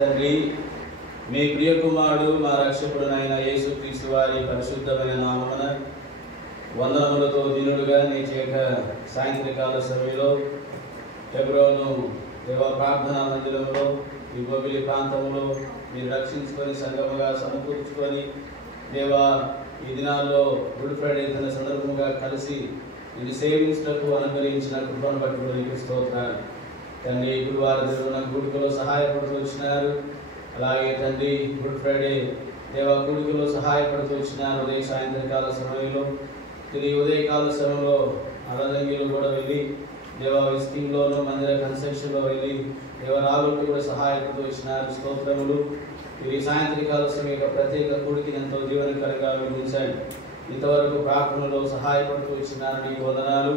తండ్రి, మీ ప్రియ కుమారుడు మా రక్షకుడునైన యేసుక్రీస్తు వారి పరిశుద్ధమైన నామమున వందనములతో దీనులుగా నీ చేత సాయంత్రకాల సమయంలో హెబ్రోను దేవ ప్రార్థనా మందిరంలో ఈ బొబిలి ప్రాంతంలో మీరు రక్షించుకొని సంగముగా సమకూర్చుకొని దేవా ఈ దినాల్లో గుడ్ ఫ్రైడే దిన సందర్భంగా కలిసి ఇది సేవించుటకు అనుగ్రహించిన కృపను బట్టి నీకు స్తోత్రాలు తండ్రి. గురువారం దేవుని కూడికలో సహాయపడుతూ వచ్చినారు. అలాగే తండ్రి గుడ్ ఫ్రైడే దేవ కూడికలో సహాయపడుతూ వచ్చినారు. ఉదయ సాయంత్రకాల సమయంలో తిరిగి ఉదయకాల సమయంలో అరదంగిలో కూడా వెళ్ళి దేవ విజిటింగ్లోను మందిర కన్స్ట్రక్షన్లో వెళ్ళి దేవ రాగులకు కూడా సహాయపడుతూ వచ్చినారు. స్తోత్రములు. ఈ సాయంత్రకాల సమయం ప్రత్యేక కూడికి ఎంతో జీవనకరంగా విధించండి. ఇంతవరకు ప్రార్థనలో సహాయపడుతూ వచ్చినారు. నీకు వందనాలు.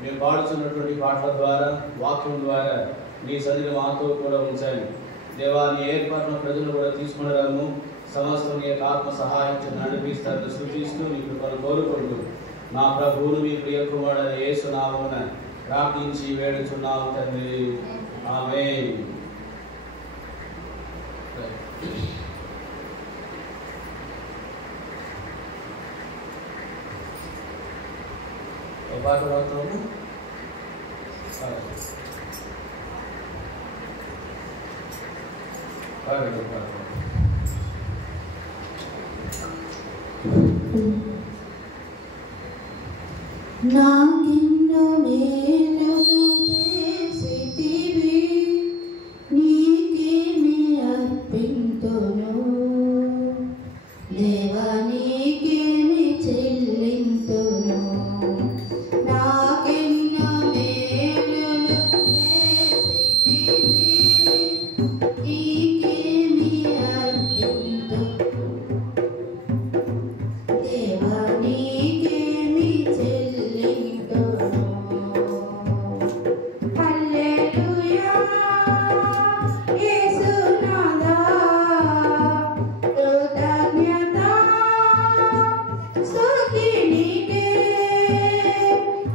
మేము పాడుతున్నటువంటి పాటల ద్వారా వాక్యం ద్వారా నీ సన్నిధిని మాతో కూడా ఉంచండి దేవా. నీ ఏర్పాటున ప్రజలు కూడా తీసుకున్నాము. సమస్తం నీ ఆత్మ సహాయం నడిపిస్తారని సూచిస్తూ నీ కృపను కోరుకుంటూ నా ప్రభువును మీ ప్రియ కుమారుడైన యేసు నామమున ప్రార్థించి వేడుచున్నాము తండ్రి. ఆమేన్. పాట పాడుతాము. నాకెన్నో మేలులు చేసితివి, నీకేమి అర్పింతును దేవా, నీకేమి చెల్లింతును. నాకెన్నో మేలులు చేసితివి, నీకేమి అర్పింతును దేవా, నీకేమి చెల్లింతును. హల్లెలూయా యేసునాథా, కృతజ్ఞత స్తుతి నీకే.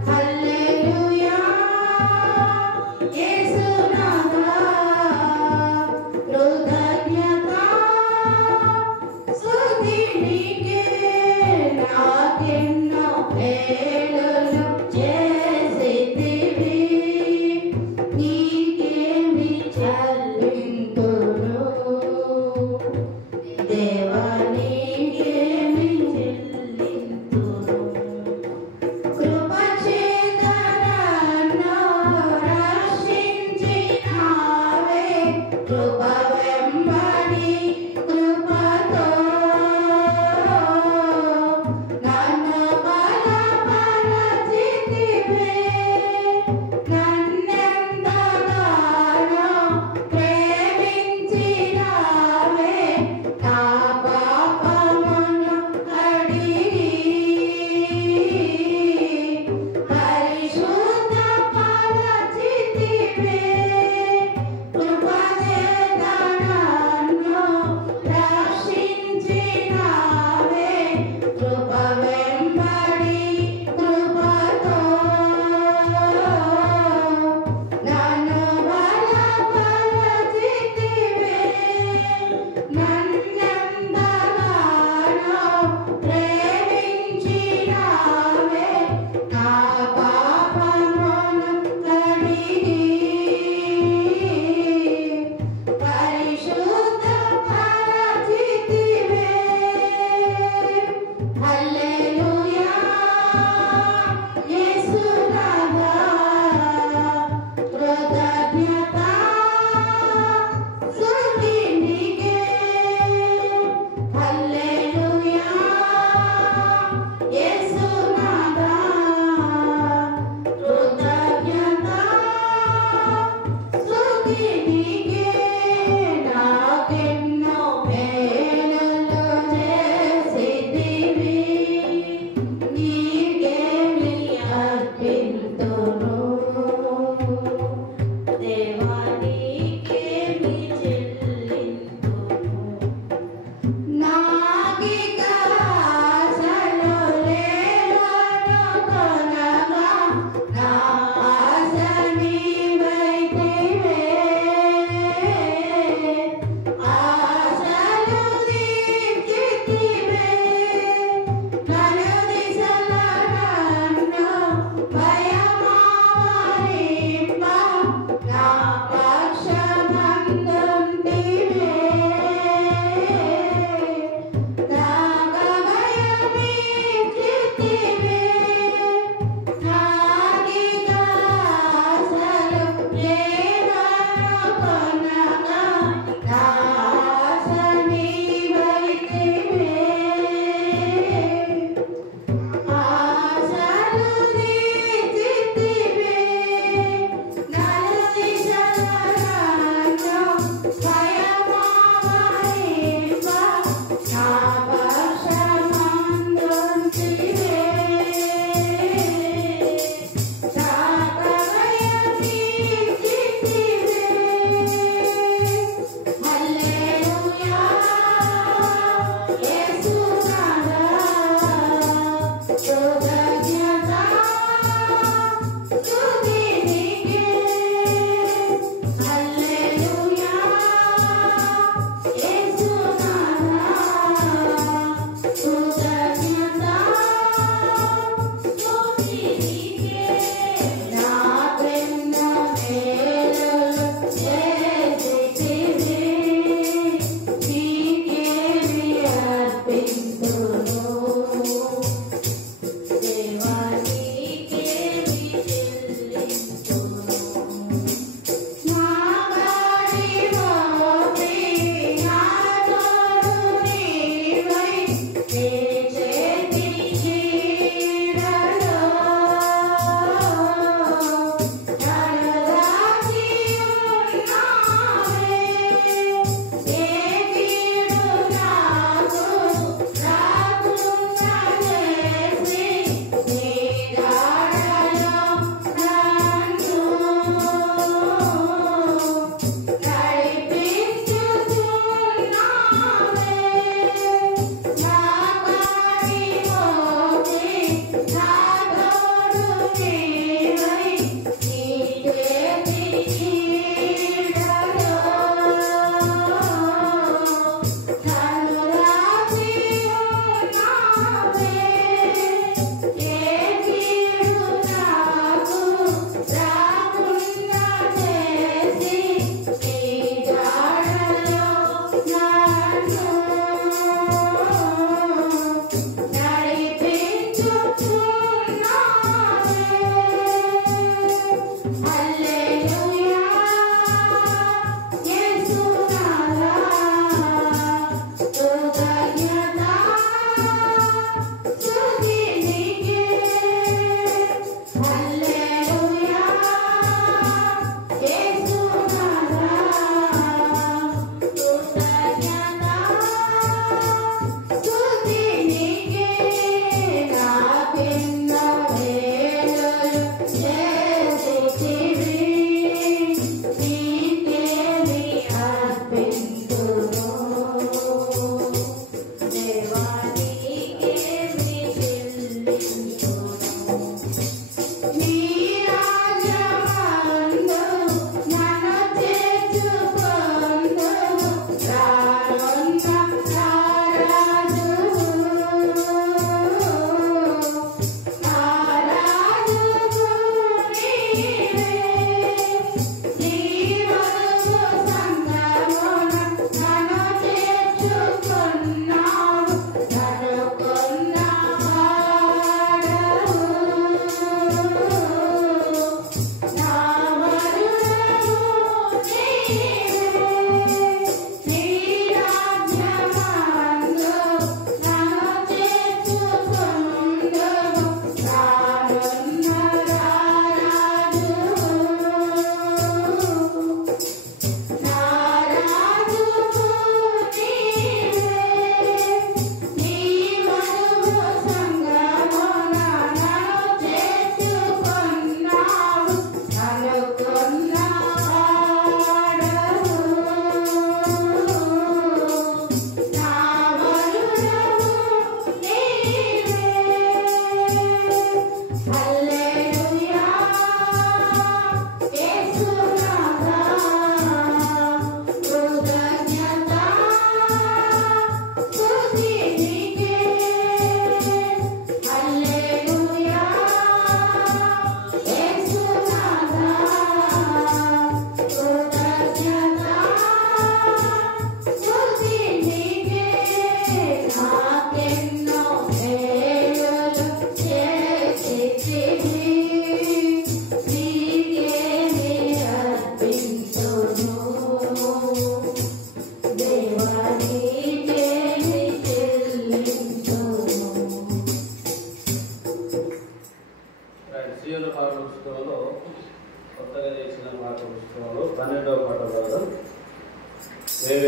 హల్లెలూయా యేసునాథా, కృతజ్ఞత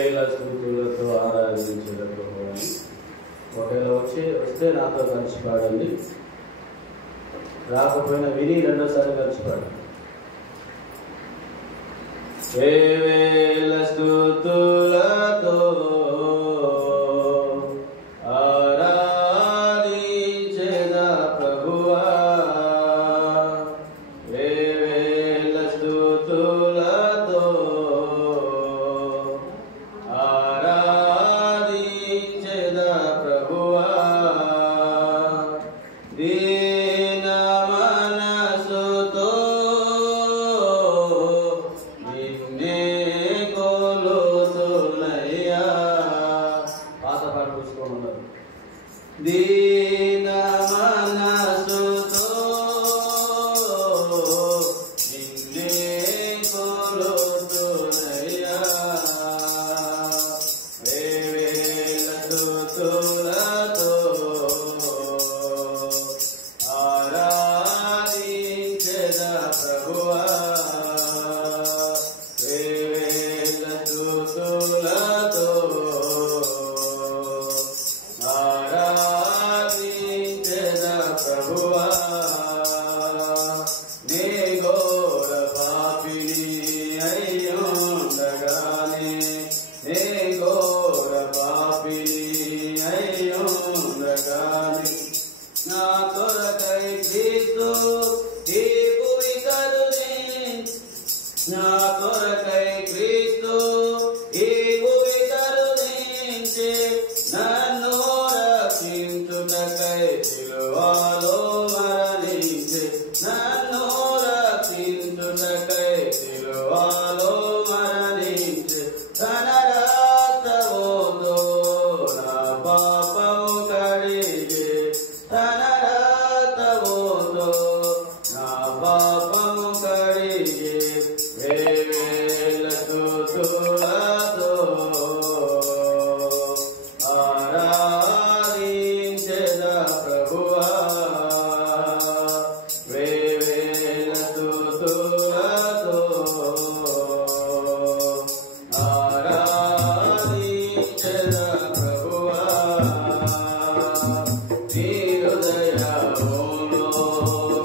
వేవేల స్తుతులతో ఆరాధించడం ప్రభువాని. ఒకవేళ వస్తే నాతో కలిసి పాడండి, రాకపోయినా విని రెండోసారి కలిసి పాడండి. వేవేల స్తుతులతో ఆరాధించెదా ప్రభువా, వేవేల స్తుతులతో ఆరాధించెదా ప్రభువా. దీన మనసుతో నిన్నే కొలుతున్నయ్యా. పాత పాట చూసుకోమన్నారు. దీన మనసుతో నిన్నే కొలుతున్నయ్యా, వేవేల స్తుతులతో ఆరాధించెదా ప్రభువా, వేవేల స్తుతులతో ఆరాధించెదా ప్రభువా. నీ ఘోర పాపిని అయ్యుండగానే, నీ ఘోర పాపిని అయ్యుండగానే, నా కొరకై క్రీస్తు ఈ భూమి కరుణించి, నా కొరకై క్రీస్తు ఈ భూమి కరుణించి, నన్ను రక్షించుటకై సిలువలో మరణించి, నన్ను రక్షించుటకై సిలువలో మరణించి, తన రక్తముతో నా పాపము కడిగి, తన రక్తముతో నా పాపము కడిగి, వేవేల స్తుతులతో ఆరాధించెదా ప్రభువా, వేవేల స్తుతులతో ఆరాధించెదా ప్రభువా. నీ హృదయములో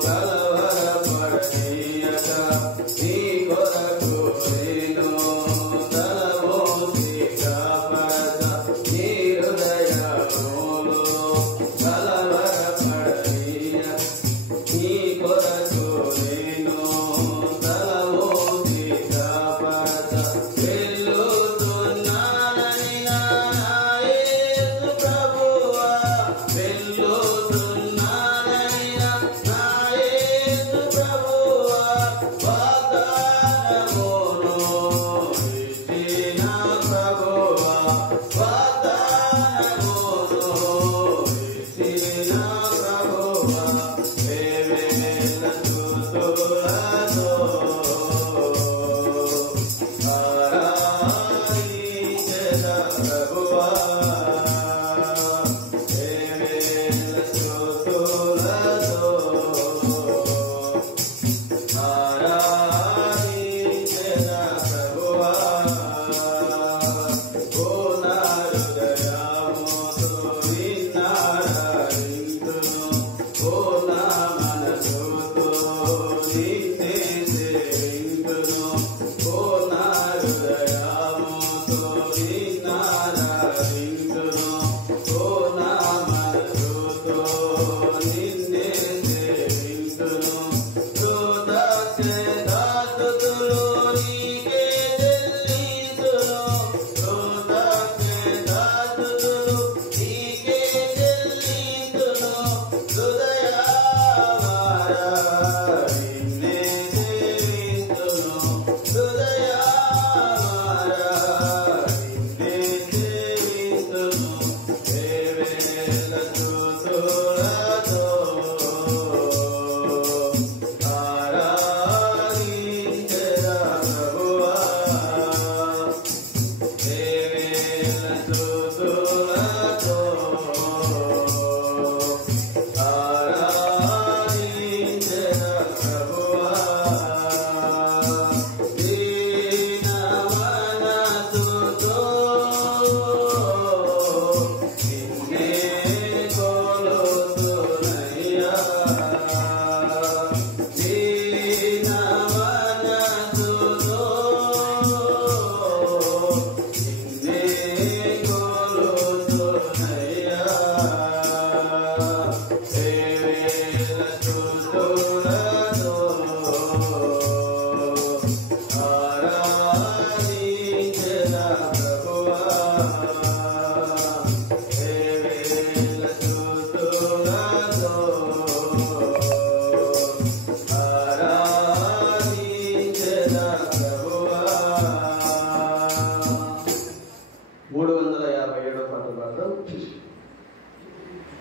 కలవరపడనీయక, నీ కొరకు నేను తలవోసి కాపాడ, నీ హృదయములో కలవరపడనీయక, నీ కొరకు నేను తలవోసి కాపాడ, వెళ్తున్నానని నా యేసు ప్రభువా, వెళ్తున్నానని నా యేసు ప్రభువా, వాగ్దానమును ఇచ్చిన ప్రభువా, వాగ్దానమును ఇచ్చిన ప్రభువా, వేవేల స్తుతులతో ఆరాధించెదా ప్రభువా, వేవేల స్తుతులతో ఆరాధించెదా ప్రభువా. ఓ నా హృదయముతో నిన్నారాధింతును, ఓ నా మనసుతో నిన్నే సేవింతును, ఓ నా హృదయముతో నిన్నారాధింతును,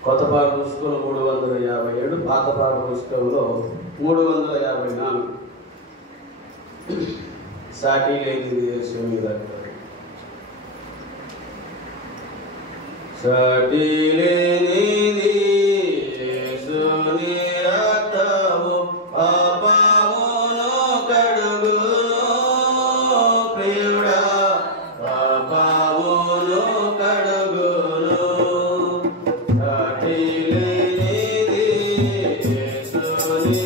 కొత్త పాట పుస్తకంలో 357, పాత పాట పుస్తకంలో 354. సాటి లేనిది యేసు మీద సాటి లేనిది యేసుని రక్తము పాపమును కడుగును ప్రియుడా పాపమును కడుగును సాటి లేనిది యేసుని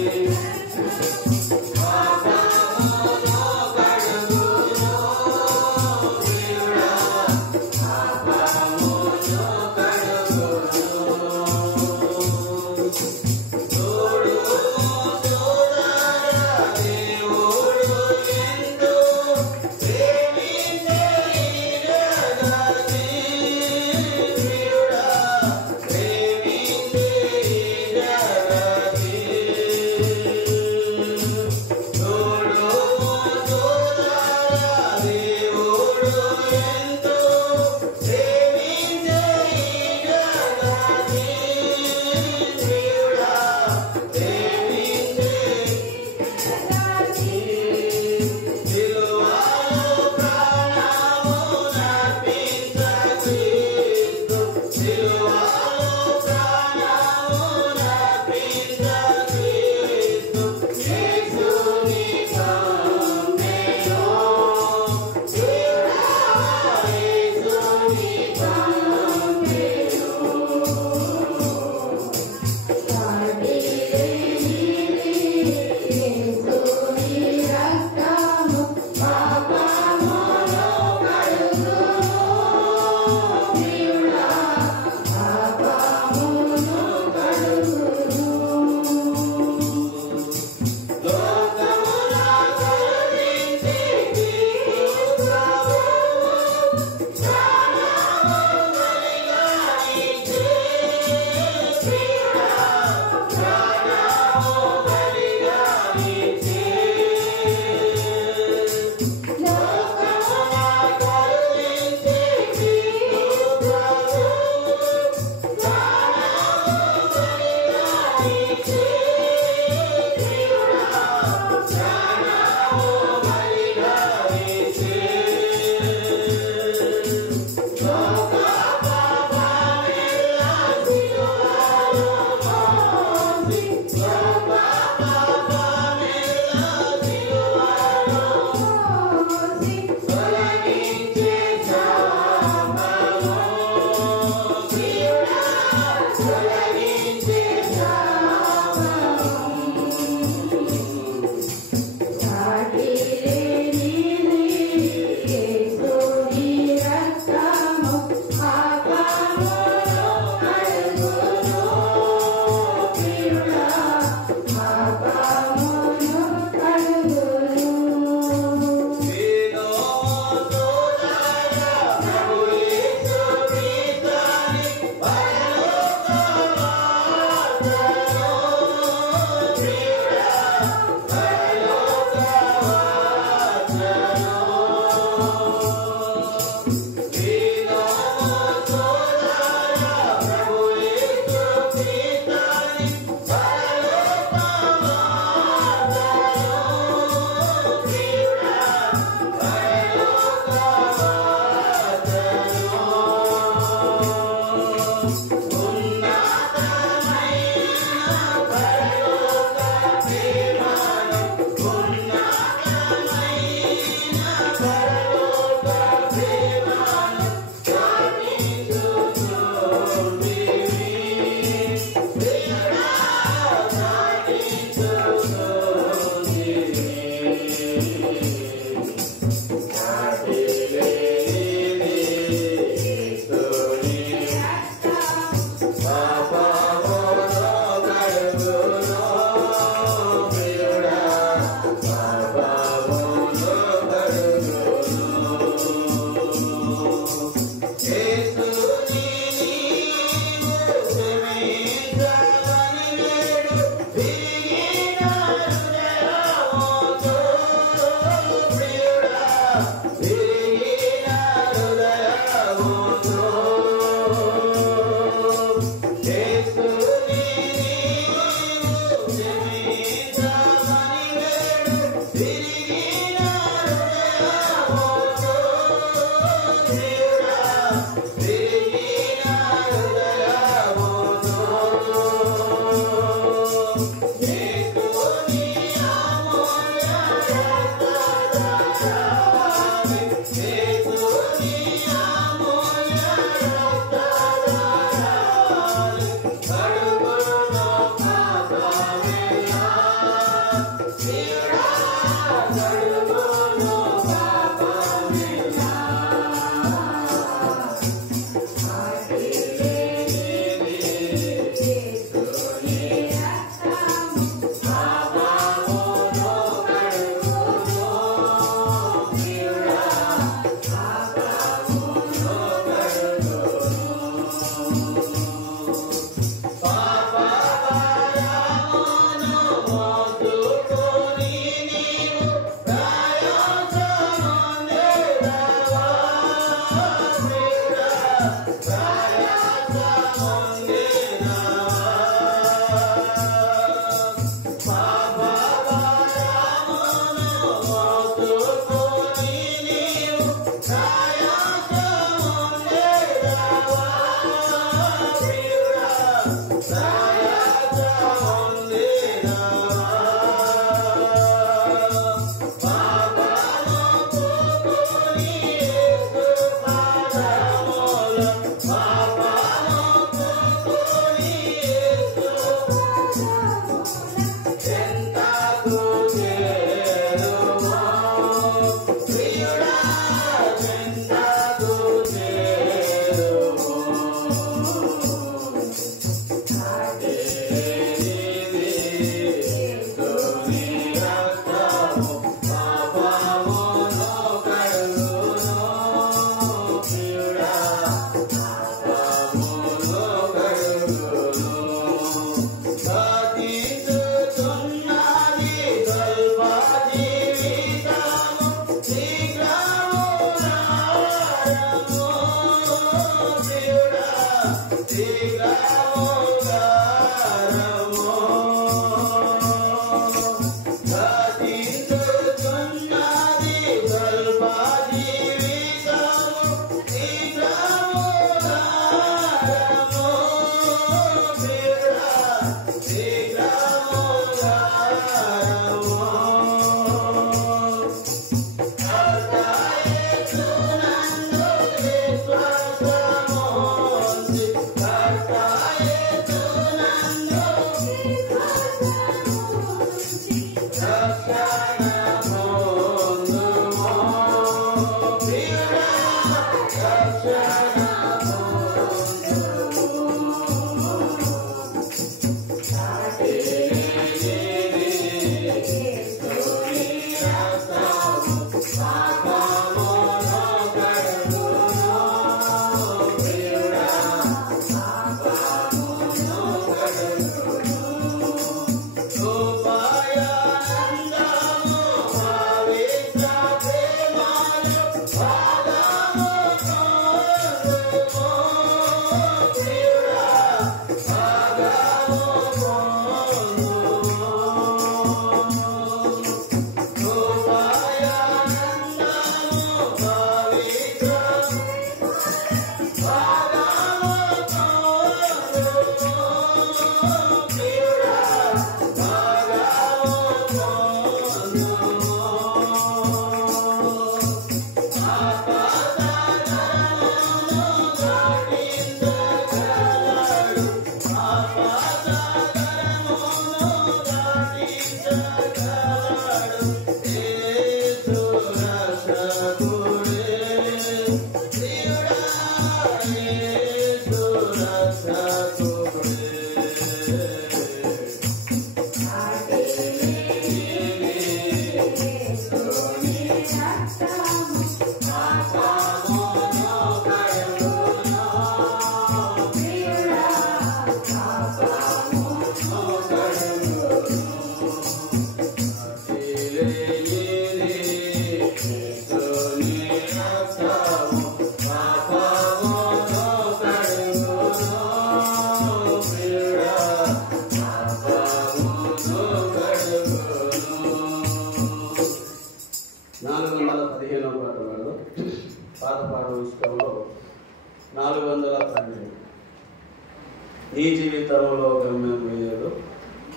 నీ జీవితంలో గమ్యం ఏదో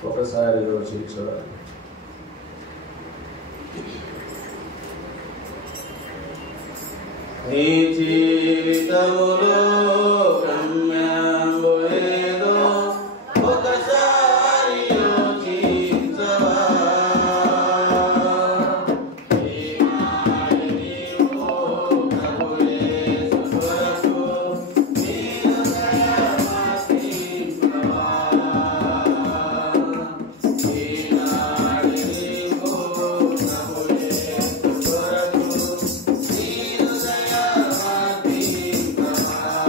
ఒకసారి యోచించాలి. నీ జీవితంలో గమ్యం ఏదో ఒకసారి యోచించవా. Bye.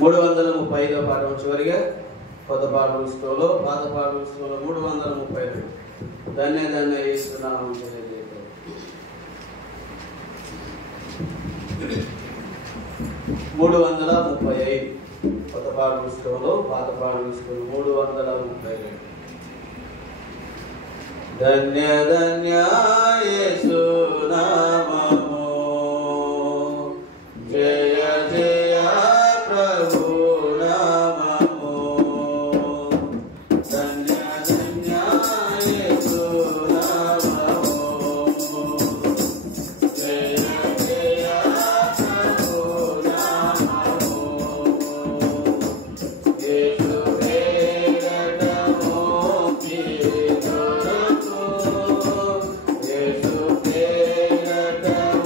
335వ పాఠం చివరిగా కొత్త పాఠ పుస్తకంలో పాత పాఠ పుస్తకంలో 335 ధన్య ధన్య యేసునామం తెలియజేయడం 335 కొత్త పాఠ పుస్తకంలో పాత పాఠ పుస్తకంలో 335 ధన్య ధన్య యేసునామము జయ జయ ప్రభు నామము ధన్య ధన్య యేసునామము జయ జయ ప్రభు నామము యేసు పేరటము కీర్తనము యేసు పేరటము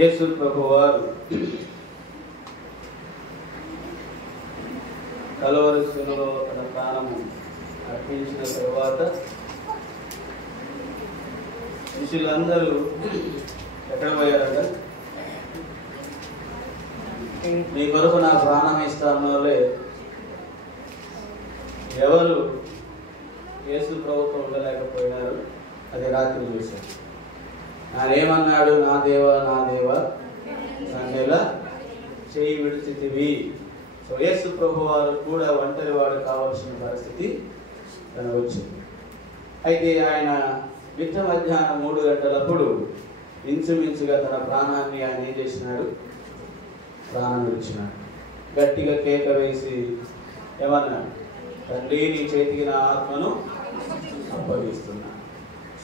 యేసు ప్రభువారు కలువరి శిలువలో తన ప్రాణము అర్పించిన తరువాత శిష్యులందరూ ఎక్కడ పోయారంట? నీ కొరకు నా ప్రాణం ఇస్తానోలే ఎవరు యేసు ప్రభుతో ఉండలేకపోయినారు. అది రాత్రి చూశారు. నానేమన్నాడు? నా దేవా నా దేవా నన్నెలా చేయి విడిచితివి. సో యేసు ప్రభు వారు కూడా ఒంటరి వాడు కావాల్సిన పరిస్థితి తను వచ్చింది. అయితే ఆయన మిట్ట మధ్యాహ్నం 3 గంటలప్పుడు ఇంచుమించుగా తన ప్రాణాన్ని ఆయన ఏం చేసినాడు? ప్రాణం విడిచినాడు. గట్టిగా కేక వేసి ఏమన్నాడు? తండ్రి నీ చేతికి నా ఆత్మను అప్పగిస్తున్నా.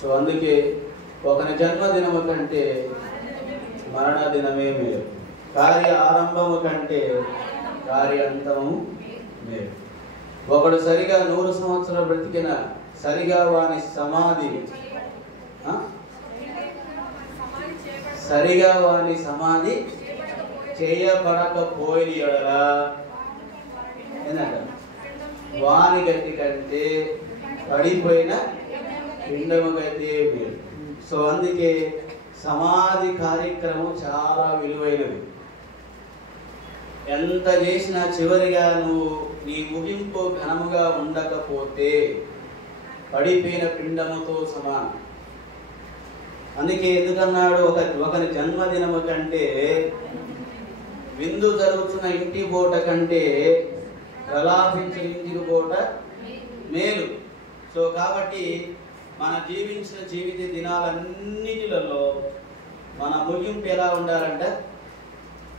సో అందుకే ఒకరి జన్మదినము కంటే మరణ దినమే మేలు, కార్య ఆరంభము కంటే కార్య అంతము మేలు. ఒకడు సరిగా 100 సంవత్సరాలు బ్రతికిన సరిగా వాని సమాధి చేయబడకపోయిన ఎడలా ఏంటంట? వాని గట్టి కంటే పడిపోయిన పిండము గట్టే మేలు. సో అందుకే సమాధి కార్యక్రమం చాలా విలువైనది. ఎంత చేసినా చివరిగా నువ్వు నీ ముగింపు ఘనముగా ఉండకపోతే పడిపోయిన పిండముతో సమానం. అందుకే ఎందుకన్నాడు? ఒకరి జన్మదినము కంటే విందు జరుగుతున్న ఇంటి బోట కంటే ప్రలాపించిన ఇంటికి బోట మేలు. సో కాబట్టి మన జీవించిన జీవిత దినాలన్నిటిలలో మన ముగింపు ఎలా ఉండాలంట?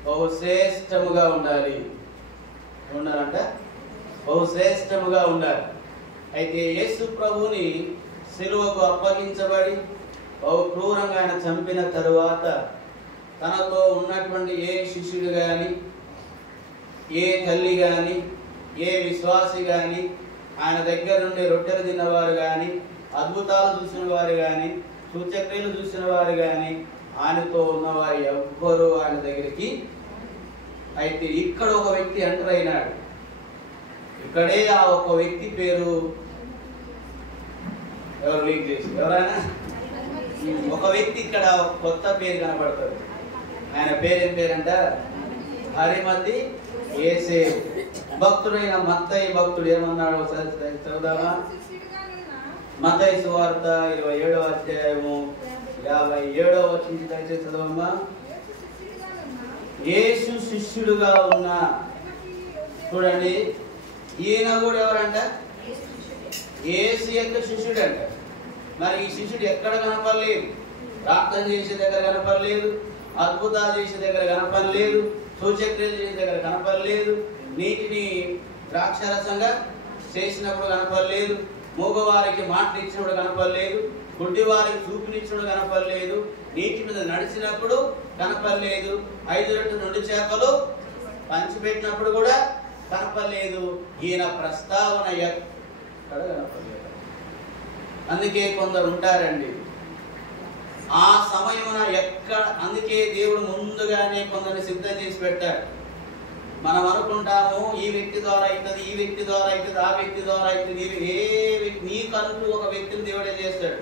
బహుశ్రేష్టముగా ఉండాలి. ఉండాలంట బహుశ్రేష్టముగా ఉండాలి. అయితే యేసు ప్రభుని సిలువకు అప్పగించబడి బహు క్రూరంగా ఆయన చంపిన తరువాత తనతో ఉన్నటువంటి ఏ శిష్యుడు కానీ, ఏ తల్లి కానీ, ఏ విశ్వాసి కానీ, ఆయన దగ్గర నుండి రొట్టెలు తిన్నవారు కానీ, అద్భుతాలు చూసిన వారు కానీ, సూచక్రియలు చూసిన వారు కానీ, ఆయనతో ఉన్నవారు ఎవ్వరూ ఆయన దగ్గరికి. అయితే ఇక్కడ ఒక వ్యక్తి ఎంటర్ అయినాడు. ఇక్కడే ఆ ఒక వ్యక్తి పేరు ఎవరు లీక్ చేసి ఎవరైనా ఒక వ్యక్తి ఇక్కడ కొత్త పేరు కనపడుతుంది. ఆయన పేరేం పేరంట? హరిమతి యేసేపు. భక్తుడైన మత్తయి భక్తుడు ఏమన్నాడు ఒకసారి చదువుదామా? మత్తయి సువార్త 27వ అధ్యాయము 57వ వచనం దయచేసి చదవమ్మా. యేసు శిష్యుడుగా ఉన్న, చూడండి ఈయన కూడా ఎవరంట? యేసు యొక్క శిష్యుడు అంట. మరి ఈ శిష్యుడు ఎక్కడ కనపడలేదు? ప్రార్థన చేసే దగ్గర కనపడలేదు, అద్భుతాలు చేసే దగ్గర కనపడలేదు, సూచక్రియలు చేసే దగ్గర కనపడలేదు, నీటిని ద్రాక్షరసంగా చేసినప్పుడు కనపడలేదు, మూగవారికి మాటలు ఇచ్చినప్పుడు కనపడలేదు, గుడ్డి వారికి చూపునిచ్చినప్పుడు కనపడలేదు, నీటి మీద నడిచినప్పుడు కనపడలేదు, 5 రొట్టెలు 2 చేపలు పంచిపెట్టినప్పుడు కూడా కనపడలేదు. ఈయన ప్రస్తావన ఎక్కడ కనపడలేదు. అందుకే కొందరు ఉంటారండి ఆ సమయమున ఎక్కడ, అందుకే దేవుడు ముందుగానే కొందరిని సిద్ధం చేసి పెట్టాడు. మనం అనుకుంటాము ఈ వ్యక్తి ద్వారా అవుతుంది, ఈ వ్యక్తి ద్వారా అవుతుంది, ఆ వ్యక్తి ద్వారా అవుతుంది. నీకంటూ ఒక వ్యక్తిని దేవుడే చేస్తాడు.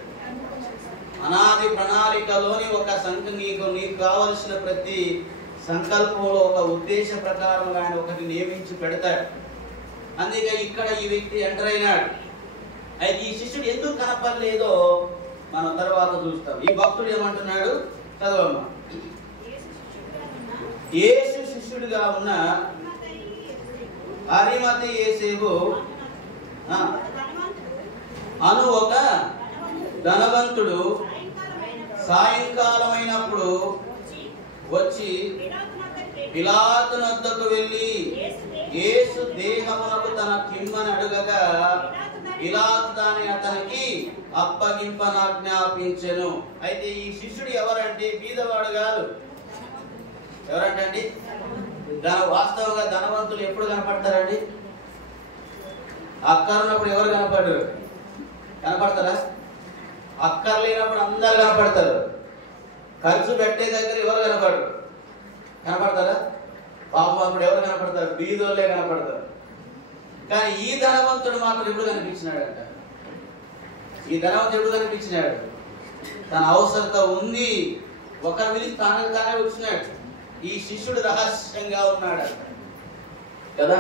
అనాది ప్రణాళికలోని ఒక నీకు కావలసిన ప్రతి సంకల్పంలో ఒక ఉద్దేశ ప్రకారం ఆయన ఒకటి నియమించి పెడతాడు. అందుకే ఇక్కడ ఈ వ్యక్తి ఎంటర్ అయినాడు. అయితే ఈ శిష్యుడు ఎందుకు కనపడలేదో మనం తర్వాత చూస్తాం. ఈ భక్తుడు ఏమంటున్నాడు? చదవమ్మా. యేసు శిష్యుడిగా ఉన్న హరిమతి యేసేపు అను ఒక ధనవంతుడు సాయంకాలం అయినప్పుడు వచ్చి పిలాతు వద్దకు వెళ్ళి యేసు దేహమునకు తన కిమ్మని అడుగగా పిలాతు దాన్ని అతనికి అప్పగింపనాజ్ఞాపించెను. అయితే ఈ శిష్యుడు ఎవరంటే బీదవాడు కాదు. ఎవరంటండి? వాస్తవంగా ధనవంతులు ఎప్పుడు కనపడతారండి? అక్కరున్నప్పుడు ఎవరు కనపడతారా? అక్కర్లేనప్పుడు అందరు కనపడతారు. ఖర్చు పెట్టే దగ్గర ఎవరు కనపడరు. కనపడతారా? పాపం అప్పుడు ఎవరు కనపడతారు? బీదోళ్ళే కనపడతారు. కానీ ఈ ధనవంతుడు మాత్రం ఎప్పుడు కనిపించినాడంట. ఈ ధనవంతుడు ఎప్పుడు కనిపించినాడు? తన అవసరత ఉంది, ఒకరు పిలిచి తానే వచ్చినాడు. ఈ శిష్యుడు రహస్యంగా ఉన్నాడు కదా.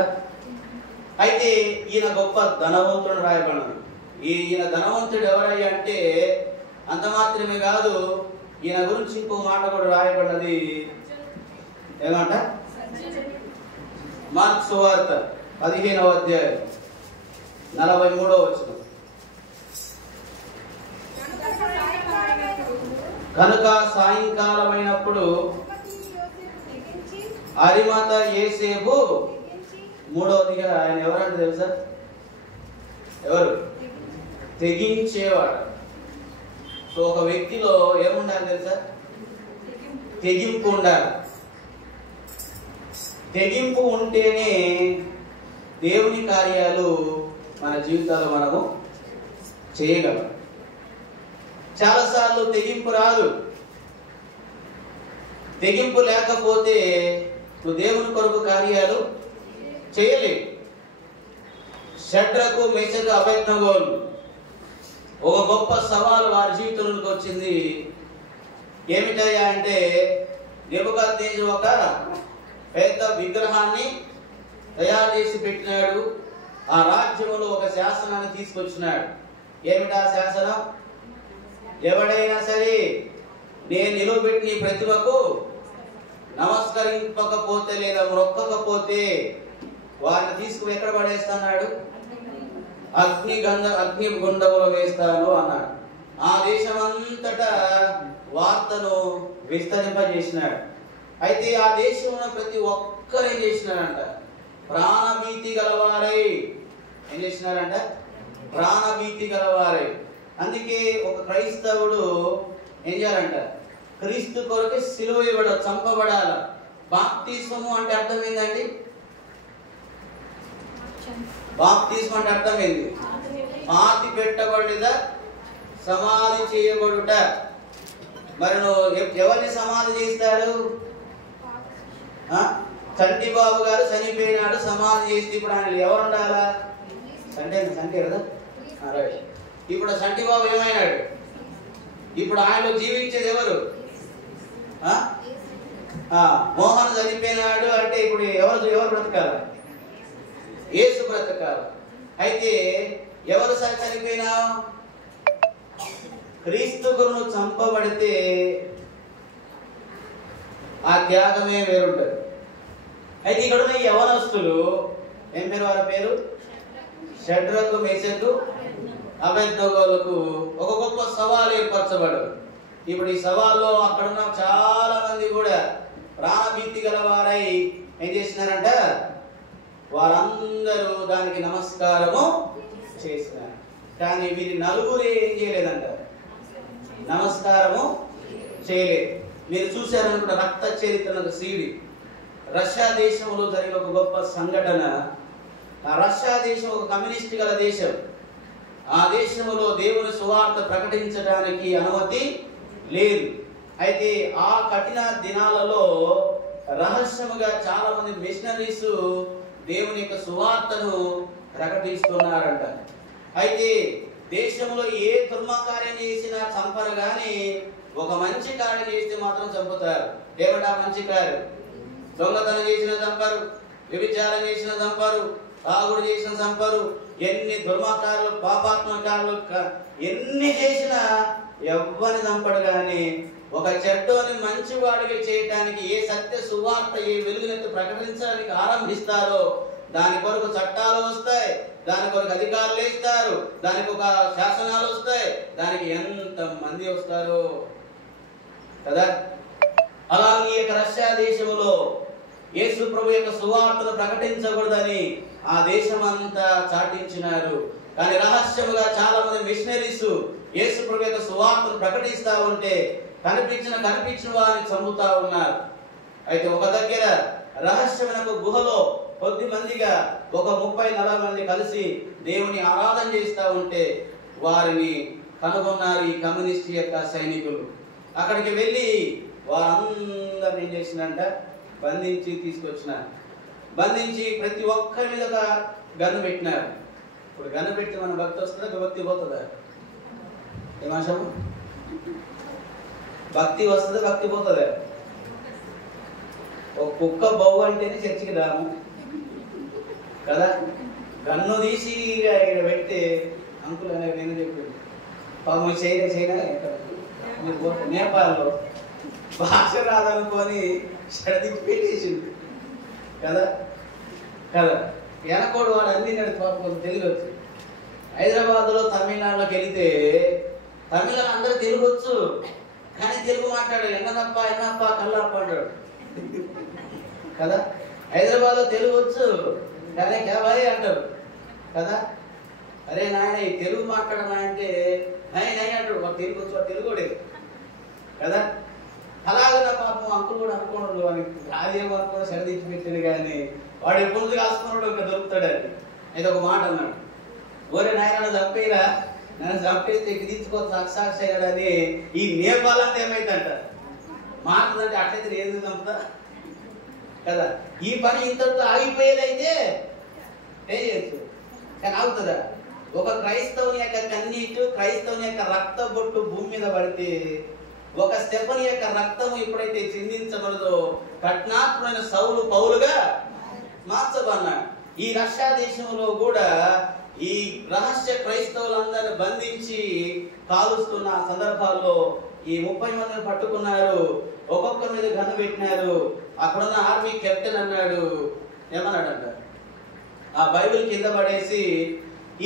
అయితే ఈయన గొప్ప ధనవంతుడు రాయబడినది. ఈయన ధనవంతుడు ఎవరయ్యా అంటే అంత మాత్రమే కాదు, ఈయన గురించి ఇంకో మాట కూడా రాయబడినది. ఏమంట? మార్కు సువార్త 15వ అధ్యాయం 43వ వచనం. కనుక సాయంకాలమైనప్పుడు అరిమత యేసేపు, మూడవదిగా ఆయన ఎవరంటే తెలుసా? ఎవరు? తెగించేవాడు. సో ఒక వ్యక్తిలో ఏముండాలి తెలుసా? తెగింపు ఉండాలి. తెగింపు ఉంటేనే దేవుని కార్యాలు మన జీవితాల్లో మనము చేయగలం. చాలాసార్లు తెగింపు రాదు. తెగింపు లేకపోతే నువ్వు దేవుని కొరకు కార్యాలు చేయలేవు. షడ్రకు, మెషకు, అబేద్నెగోలు ఒక గొప్ప సవాలు వారి జీవితంలోకి వచ్చింది. ఏమిటయ్యా అంటే నెబుకద్నెజరు ఒక పెద్ద విగ్రహాన్ని తయారు చేసి పెట్టినాడు. ఆ రాజ్యంలో ఒక శాసనాన్ని తీసుకొచ్చినాడు. ఏమిటా శాసనం? ఎవడైనా సరే నేను నిలబెట్టిన ప్రతిమకు నమస్కరింపకపోతే లేదా మొక్కకపోతే వారిని తీసుకుని ఎక్కడ పడేస్తున్నాడు? అగ్ని గుండములో వేస్తాను అన్నాడు. ఆ దేశమంతటా వార్తను విస్తరింపజేసినాడు. అయితే ఆ దేశంలో ప్రతి ఒక్కరు ఏం చేసినారంట? ప్రాణభీతి గలవారై. ఏం చేసినారంట? ప్రాణభీతి గలవారై. అందుకే ఒక క్రైస్తవుడు ఏం చేయాలంట? క్రీస్తు కొరకు సిలువ ఇవ్వడం, చంపబడాల. బాప్తిస్మము అంటే అర్థం ఏంటండి? బాప్తిస్మం అంటే అర్థం ఏంది? పాతి పెట్టబడిన, సమాధి చేయబడుట. మరి నువ్వు ఎవరిని సమాధి చేస్తారు? చంటి బాబు గారు చనిపోయినాడు, సమాధి చేస్తే ఇప్పుడు ఆయన ఎవరు ఉండాలా? సంటే కదా. ఇప్పుడు చంటి బాబు ఏమైనాడు? ఇప్పుడు ఆయనలో జీవించేది ఎవరు? మోహన్ చనిపోయినాడు అంటే ఇప్పుడు ఎవరు బ్రతకాల? యేసు బ్రతకాల. అయితే ఎవరు చనిపోయినావు? క్రీస్తు గురును చంపబడితే ఆ త్యాగమే వేరుంటది. అయితే ఇక్కడ ఉన్న యవనస్తులు ఏం పేరు? వారి పేరు షడ్రకు, మెషకు, అబేద్నెగోలకు ఒక గొప్ప సవాల్ ఏర్పరచబడదు. ఇప్పుడు ఈ సవాల్లో అక్కడున్న చాలా మంది కూడా ప్రాణభీతి గలవారై ఏం చేసినారంట? వారందరూ దానికి నమస్కారము చేసినారు. కానీ వీరి నలుగురు ఏం చేయలేదంట? నమస్కారము చేయలేదు. మీరు చూశారనుకుంటే రక్త చరిత్ర సీడి రష్యా దేశంలో జరిగిన ఒక గొప్ప సంఘటన. ఆ రష్యా దేశం ఒక కమ్యూనిస్ట్ గల దేశం. ఆ దేశంలో దేవుని సువార్త ప్రకటించడానికి అనుమతి లేదు. అయితే ఆ కఠిన దినాలలో రహస్యముగా చాలా మంది మిషనరీస్ దేవుని యొక్క సువార్తను ప్రకటిస్తున్నారంట. అయితే దేశంలో ఏ దుర్మకార్యం చేసినా చంపరు, కానీ ఒక మంచి కార్యం చేస్తే మాత్రం చంపుతారు. ఏమిటా మంచి కార్యం? దొంగతనం చేసిన చంపరు, వ్యభిచారం చేసిన చంపరు, తాగుడు చేసిన చంపరు. ఎన్ని దుర్మకార్యాలు, పాపాత్మకార్యాలు ఎన్ని చేసినా ఎవ్వరిని చంపడు. కానీ ఒక చెడ్డోని మంచివాడిగా చేయటానికి ఏ సత్య సువార్త, ఏ వెలుగునెత్తి ప్రకటించడానికి ఆరంభిస్తారో దాని కొరకు చట్టాలు వస్తాయి, దాని కొరకు అధికారులు ఇస్తారు, దానికి ఒక శాసనాలు వస్తాయి, దానికి ఎంత మంది వస్తారు కదా. అలాగే ఈ రష్యా దేశంలో యేసు ప్రభు యొక్క సువార్తను ప్రకటించకూడదని ఆ దేశమంతా చాటించినారు. కానీ రహస్యముగా చాలా మంది మిషనరీస్ యేసు ప్రభు యొక్క సువార్తను ప్రకటిస్తా ఉంటే కనిపించిన వారిని చంపుతా ఉన్నారు. అయితే ఒక దగ్గర రహస్యమైన గుహలో కొద్ది మందిగా ఒక 30-40 మంది కలిసి దేవుని ఆరాధన చేస్తూ ఉంటే వారిని కనుగొన్నారు ఈ కమ్యూనిస్ట్ యొక్క సైనికులు. అక్కడికి వెళ్ళి వారందరిని ఏం చేసిందంట, బంధించి తీసుకొచ్చినారు. బంధించి ప్రతి ఒక్కరి మీద ఒక గన్ను పెట్టినారు. ఇప్పుడు గన్ను పెట్టి మన భక్తి వస్తుందా, భక్తి పోతుందా? ఏమాశం? భక్తి వస్తుందా, భక్తి పోతుందా? ఒక కుక్క బౌ అంటేనే చర్చికి రాము కదా. గన్ను తీసి ఇక్కడ పెడితే అంకుల్ అనే నేను చెప్పింది పాము చైనా నేపాల్లో భాష రాదనుకొని షడికి పెట్టేసింది కదా కదా. వెనకోడు వాడు అన్ని నడిపి పాపం తెలుగు వచ్చు. హైదరాబాద్లో తమిళనాడులోకి వెళితే తమిళనాడు అందరూ తెలుగు వచ్చు, కానీ తెలుగు మాట్లాడాడు. ఎన్నప్ప కల్లప్ప అంటాడు కదా. హైదరాబాద్లో తెలుగు వచ్చు, కానీ కేవాయి అంటారు కదా. అరే నాయన ఈ తెలుగు మాట్లాడమా అంటే నై అంటాడు. వాడు తెలుగు వచ్చు, వాడు తెలుగుడే కదా. అలాగే నా పాపం అంకులు కూడా అనుకోడు, వాడికి రాదేమో అనుకోని సరిదించి పెట్టాడు. కానీ వాడు ఎప్పుడు నుంచి కాసుకున్నాడు ఇంకా దొరుకుతాడని. అయితే ఒక మాట అన్నాడు, ఓరే నాయన చంపేరా, నన్ను చంపేస్తే తీసుకో సాక్షి అయ్యాడని. ఈ నేపాల్ అంతా ఏమైందంట మాట్లాడంటే అట్లయితే ఏది చంపుతా కదా. ఈ పని ఇంతటితో ఆగిపోయేదైతే ఏం చేయొచ్చు, కానీ ఆగుతుందా? ఒక క్రైస్తవుని యొక్క కన్నీటి, క్రైస్తవుని యొక్క రక్త బొట్టు భూమి మీద పడితే, ఒక స్టెఫనీ యొక్క రక్తము ఎప్పుడైతే చిందించబడదో కఠినాత్మైన సౌలు పౌలుగా మార్చబడినాడు. ఈ రష్యా దేశంలో కూడా ఈ రహస్య క్రైస్తవులందరిని బంధించి కాలుస్తున్న సందర్భాల్లో ఈ 30 మందిని పట్టుకున్నారు. ఒక్కొక్కరి మీద గన్ను పెట్టినారు. అక్కడున్న ఆర్మీ కెప్టెన్ అన్నాడు, ఏమన్నాడంట, ఆ బైబిల్ కింద పడేసి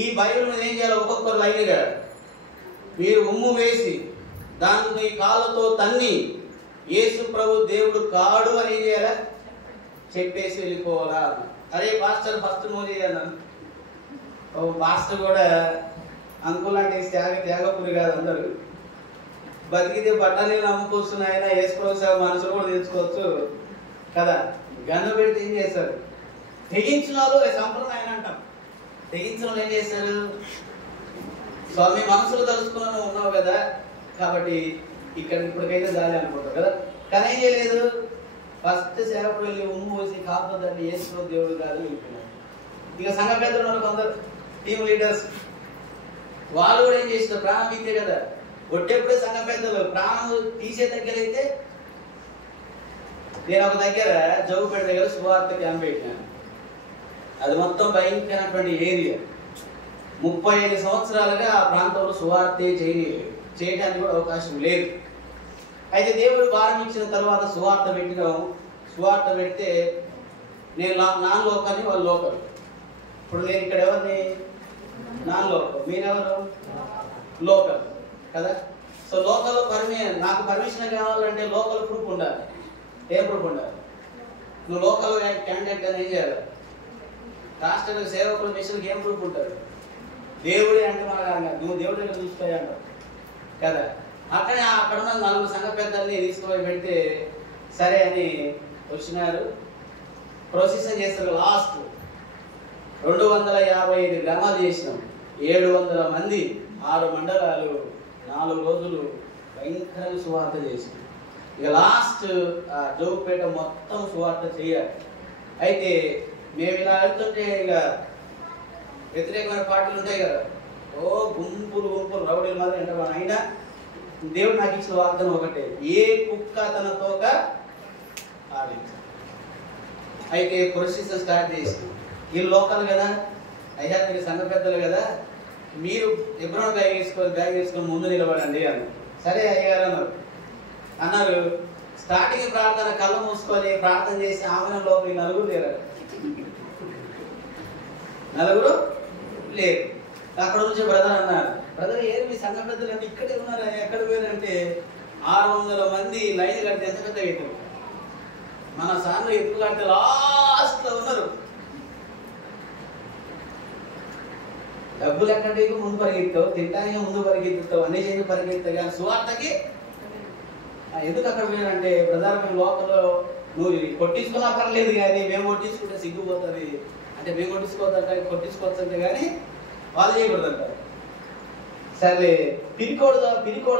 ఈ బైబిల్ మీద ఏం చేయాలి, ఒక్కొక్కరు లైన్గా మీరు ఉమ్ము వేసి దాన్ని కాళ్ళతో తన్ని యేసు ప్రభు దేవుడు కాడు అని ఏం చేయాలా చెప్పేసి వెళ్ళిపోవాలా. అరే పాస్టర్ ఫస్ట్ నువ్వు చేయాలన్నాను. పాస్టర్ కూడా అంకుల్ అంటే త్యాగపురి కాదు, అందరు బతికితే బట్టలు నమ్ముకొస్తున్నాయన వేసుకోవచ్చు, మనసులు కూడా తెచ్చుకోవచ్చు కదా. గన్ను పెడితే ఏం చేస్తారు, తెగించిన వాళ్ళు సంప్రదాయం అంటాం. తెగించిన వాళ్ళు ఏం చేస్తారు, స్వామి మనసులు తలుచుకున్నా ఉన్నావు కదా కాబట్టి ఇక్కడ ఇప్పటికైతే దారి అనుకుంటారు కదా. కానీ ఏం చేయలేదు, ఫస్ట్ సేవకు వెళ్ళి ఉమ్ము వేసి కాపుతుందండి యేసు దేవుడు కాదు వెళ్ళిపోయినారు. ఇక సంఘ పెద్దలు కొందరు టీమ్ లీడర్స్ వాళ్ళు కూడా ఏం చేస్తారు, ప్రాణం ఇస్తే కదా. ఒట్టేప్పుడే సంఘ పెద్దలు ప్రాణం తీసే దగ్గర అయితే, నేను ఒక దగ్గర జౌపేట దగ్గర సువార్త క్యాంప్ పెట్టినాను. అది మొత్తం భయంకరమైనటువంటి ఏరియా. 35 సంవత్సరాలుగా ఆ ప్రాంతంలో సువార్తే చేయడానికి కూడా అవకాశం లేదు. అయితే దేవుడు భారం ఇచ్చిన తర్వాత సువార్త పెట్టినాం. సువార్త పెడితే నేను నాన్ లోకల్ని, వాళ్ళు లోకల్. ఇప్పుడు నేను ఇక్కడ ఎవరిని, నాన్ లోకల్, మీరెవరు లోకల్ కదా. సో లోకల్ నాకు పర్మిషన్ కావాలంటే లోకల్ ప్రూఫ్ ఉండాలి. ఏం ప్రూఫ్ ఉండాలి, నువ్వు లోకల్ క్యాండిడేట్ అని ఏం చేయాలి, రాష్ట్ర సేవకుల మిషన్కి ఏం ప్రూఫ్ ఉంటుంది, దేవుడే అంటే మన నువ్వు దేవుడి దగ్గర చూస్తాయి అంటావు కదా. అక్కడే అక్కడున్న 4 సంఘ పెద్దల్ని తీసుకుపోయి పెడితే సరే అని వచ్చినారు. ప్రొసెషన్ చేస్తారు. లాస్ట్ 255 గ్రామాలు చేసినాం, 700 మంది, 6 మండలాలు, 4 రోజులు భయంకరంగా సువార్త చేసినాం. ఇక లాస్ట్ జోగుపేట మొత్తం సువార్త చేయాలి. అయితే మేము ఇలా వెళ్తుంటే ఇక వ్యతిరేకమైన పార్టీలు ఉంటాయి కదా, ఓ గుంపులు రౌడీల మాదిరి అంటారు. అయినా దేవుడు నాకు ఇచ్చిన వాగ్దానం ఒకటే, ఏ కుక్క తన తోక ఆడించాలి. అయితే ప్రొసెషన్ స్టార్ట్ చేసి వీళ్ళు లోకల్ కదా, అయ్యా మీరు సంఘ పెద్దలు కదా, మీరు ఎబ్రోన్ బ్యాగ్ వేసుకొని ముందు నిలబడండి అని. సరే అయ్యారు అన్నారు. స్టార్టింగ్ ప్రార్థన కళ్ళు మూసుకొని ప్రార్థన చేసి ఆమెలో 4 లేరు. 4 లేరు. అక్కడ నుంచి బ్రదర్ అన్నారు, బ్రదర్ ఏమి మీ సంఘ పెద్దలు అంటే ఇక్కడే ఉన్నారు, ఎక్కడ పోయారంటే 600 మంది లైన్ కడితే ఎంత పెద్దగా అవుతారు, మన సార్లు ఎప్పుడు కడితే లాస్ట్ లో ఉన్నారు. డబ్బులు ఎక్కడికి ముందు పరిగెత్తావు, తింటానికి ముందు పరిగెత్తుతావు, అన్ని చేసి పరిగెత్తావు, కానీ సువార్తకి ఎందుకు అక్కడ పోయారంటే, బ్రదర్ మేము లోకల్లో నువ్వు కొట్టించుకున్నా పర్లేదు, కానీ మేము కొట్టించుకుంటే సిగ్గుపోతుంది అంటే మేము కొట్టించుకోవచ్చంటే కానీ వాళ్ళు చేయకూడదంటారు. సరే పిరికోడు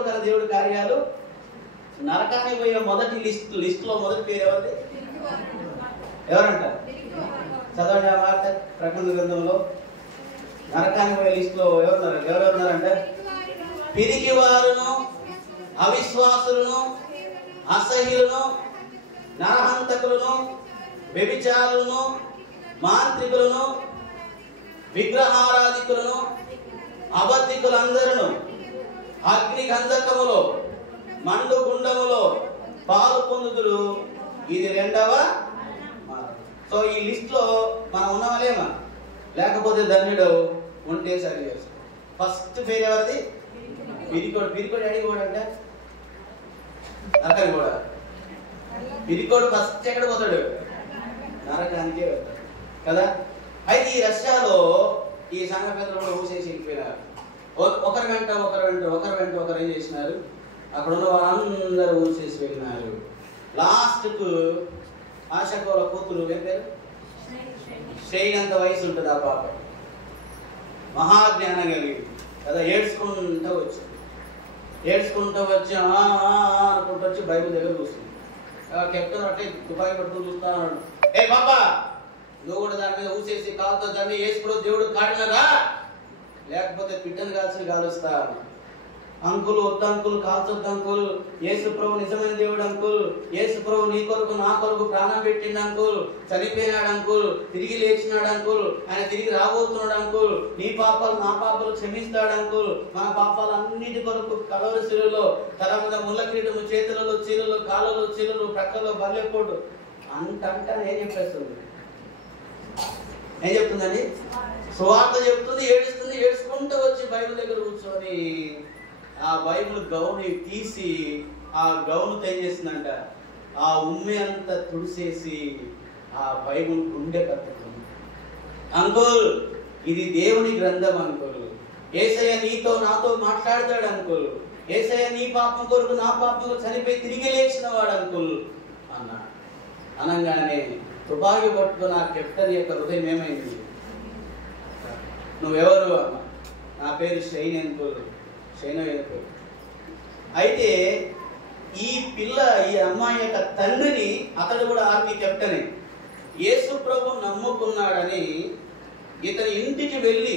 ధర దేవుడి కార్యాలు నరకానికి పోయే మొదటి లిస్టులో మొదటి పేరు ఎవరిది? ఎవరంటారు? చదవండి ఆ వార్త ప్రకటన గ్రంథంలో. నరకానికి పోయే లిస్టులో ఎవరున్నారంటే పిరికి వారును, అవిశ్వాసులను, అసహ్యులను, నరహంతకులను, వ్యభిచారులను, మాంత్రికులను, విగ్రహారాధికులను, అబద్ధికులందరూ అగ్ని గంధకములో మండు గుండములో పాలు పొందుదురు. ఇది రెండవ. సో ఈ లిస్ట్ లో మనం ఉన్నామలేమా? లేకపోతే ధన్యుడు ఉంటే సరి చేసుకో. ఫస్ట్ పేరు ఎవరిది? పిరికోడు. పిరికోడు అడిగి కూడా అంటే నరకానికి కూడా. పిరికోడు ఫస్ట్ ఎక్కడ పోతాడు? నరకానికే వెళ్తాడు కదా. అయితే ఈ రష్యాలో ఈ సంఘ పెద్దలు కూడా ఊసేసి వెళ్ళిపోయినారు. ఒకరి వెంట ఒకరు ఏం చేసినారు? అక్కడ ఉన్న వాళ్ళందరూ ఊసేసి వెళ్ళినారు. లాస్ట్కు ఆశకోల కూతురు ఏం పేరు? చేయనంత వయసు ఉంటుంది ఆ పాప. మహాజ్ఞానం కలిగింది కదా. ఏడ్చుకుంటూ వచ్చి అనుకుంటూ వచ్చి బైబిల్ దగ్గర చూస్తుంది. కెప్టెన్ అంటే తుపాయి పడుతూ చూస్తా ఉన్నాడు. ఏ పాపా, నువ్వు కూడా దాని మీద ఊసేసి కాలుతో దాన్ని వేసుకుని దేవుడు కాడినరా, లేకపోతే పిట్టని కాలుస్తా. అంకుల్ వద్దు అంకుల్, కాల్చొద్దు అంకుల్, యేసు ప్రభు నిజమైన దేవుడు అంకుల్, యేసు ప్రభు నీ కొరకు నా కొరకు ప్రాణం పెట్టిండు అంకుల్, చనిపోయినాడు అంకుల్, తిరిగి లేచినాడు అంకుల్, ఆయన తిరిగి రాబోతున్నాడు అంకుల్, నీ పాపాలు నా పాపాలు క్షమిస్తాడు అంకుల్, మన పాపాలు అన్నిటి కొరకు కలవరి శిలువలో తల మీద ముళ్ళ కిరీటము, చేతులలో చీరలు, కాళ్ళలో చీరలు, ప్రక్కలో బల్లెపోటు అంతా ఏం చెప్పేస్తుంది? ఏం చెప్తుందండి? సువార్త చెప్తుంది, ఏడుస్తుంది. ఏడుచుకుంటూ వచ్చి బైబిల్ దగ్గర కూర్చొని ఆ బైబిల్ గౌను తీసి ఆ గౌను ఏం చేసిందంట, ఆ ఉమ్మె అంతా తుడిసేసి ఆ బైబిల్ గుండె కట్టుకుంది. అంకుల్, ఇది దేవుని గ్రంథం అంకుల్, యేసయ్య నీతో నాతో మాట్లాడతాడు అంకుల్, యేసయ్య నీ పాపం కొరకు నా పాపం కొరకు చనిపోయి తిరిగి లేచిన వాడు అంకుల్ అన్నాడు. అనగానే తుపాకీ పట్టుకుని ఆ కెప్టెన్ యొక్క హృదయం ఏమైంది? నువ్వెవరు అన్న? నా పేరు షైన్ అంకుల్, షైన్ అంకుల్. అయితే ఈ అమ్మాయి యొక్క తండ్రిని, అతడు కూడా ఆర్మీ కెప్టెనే, యేసు ప్రభు నమ్ముకున్నాడని ఇతని ఇంటికి వెళ్ళి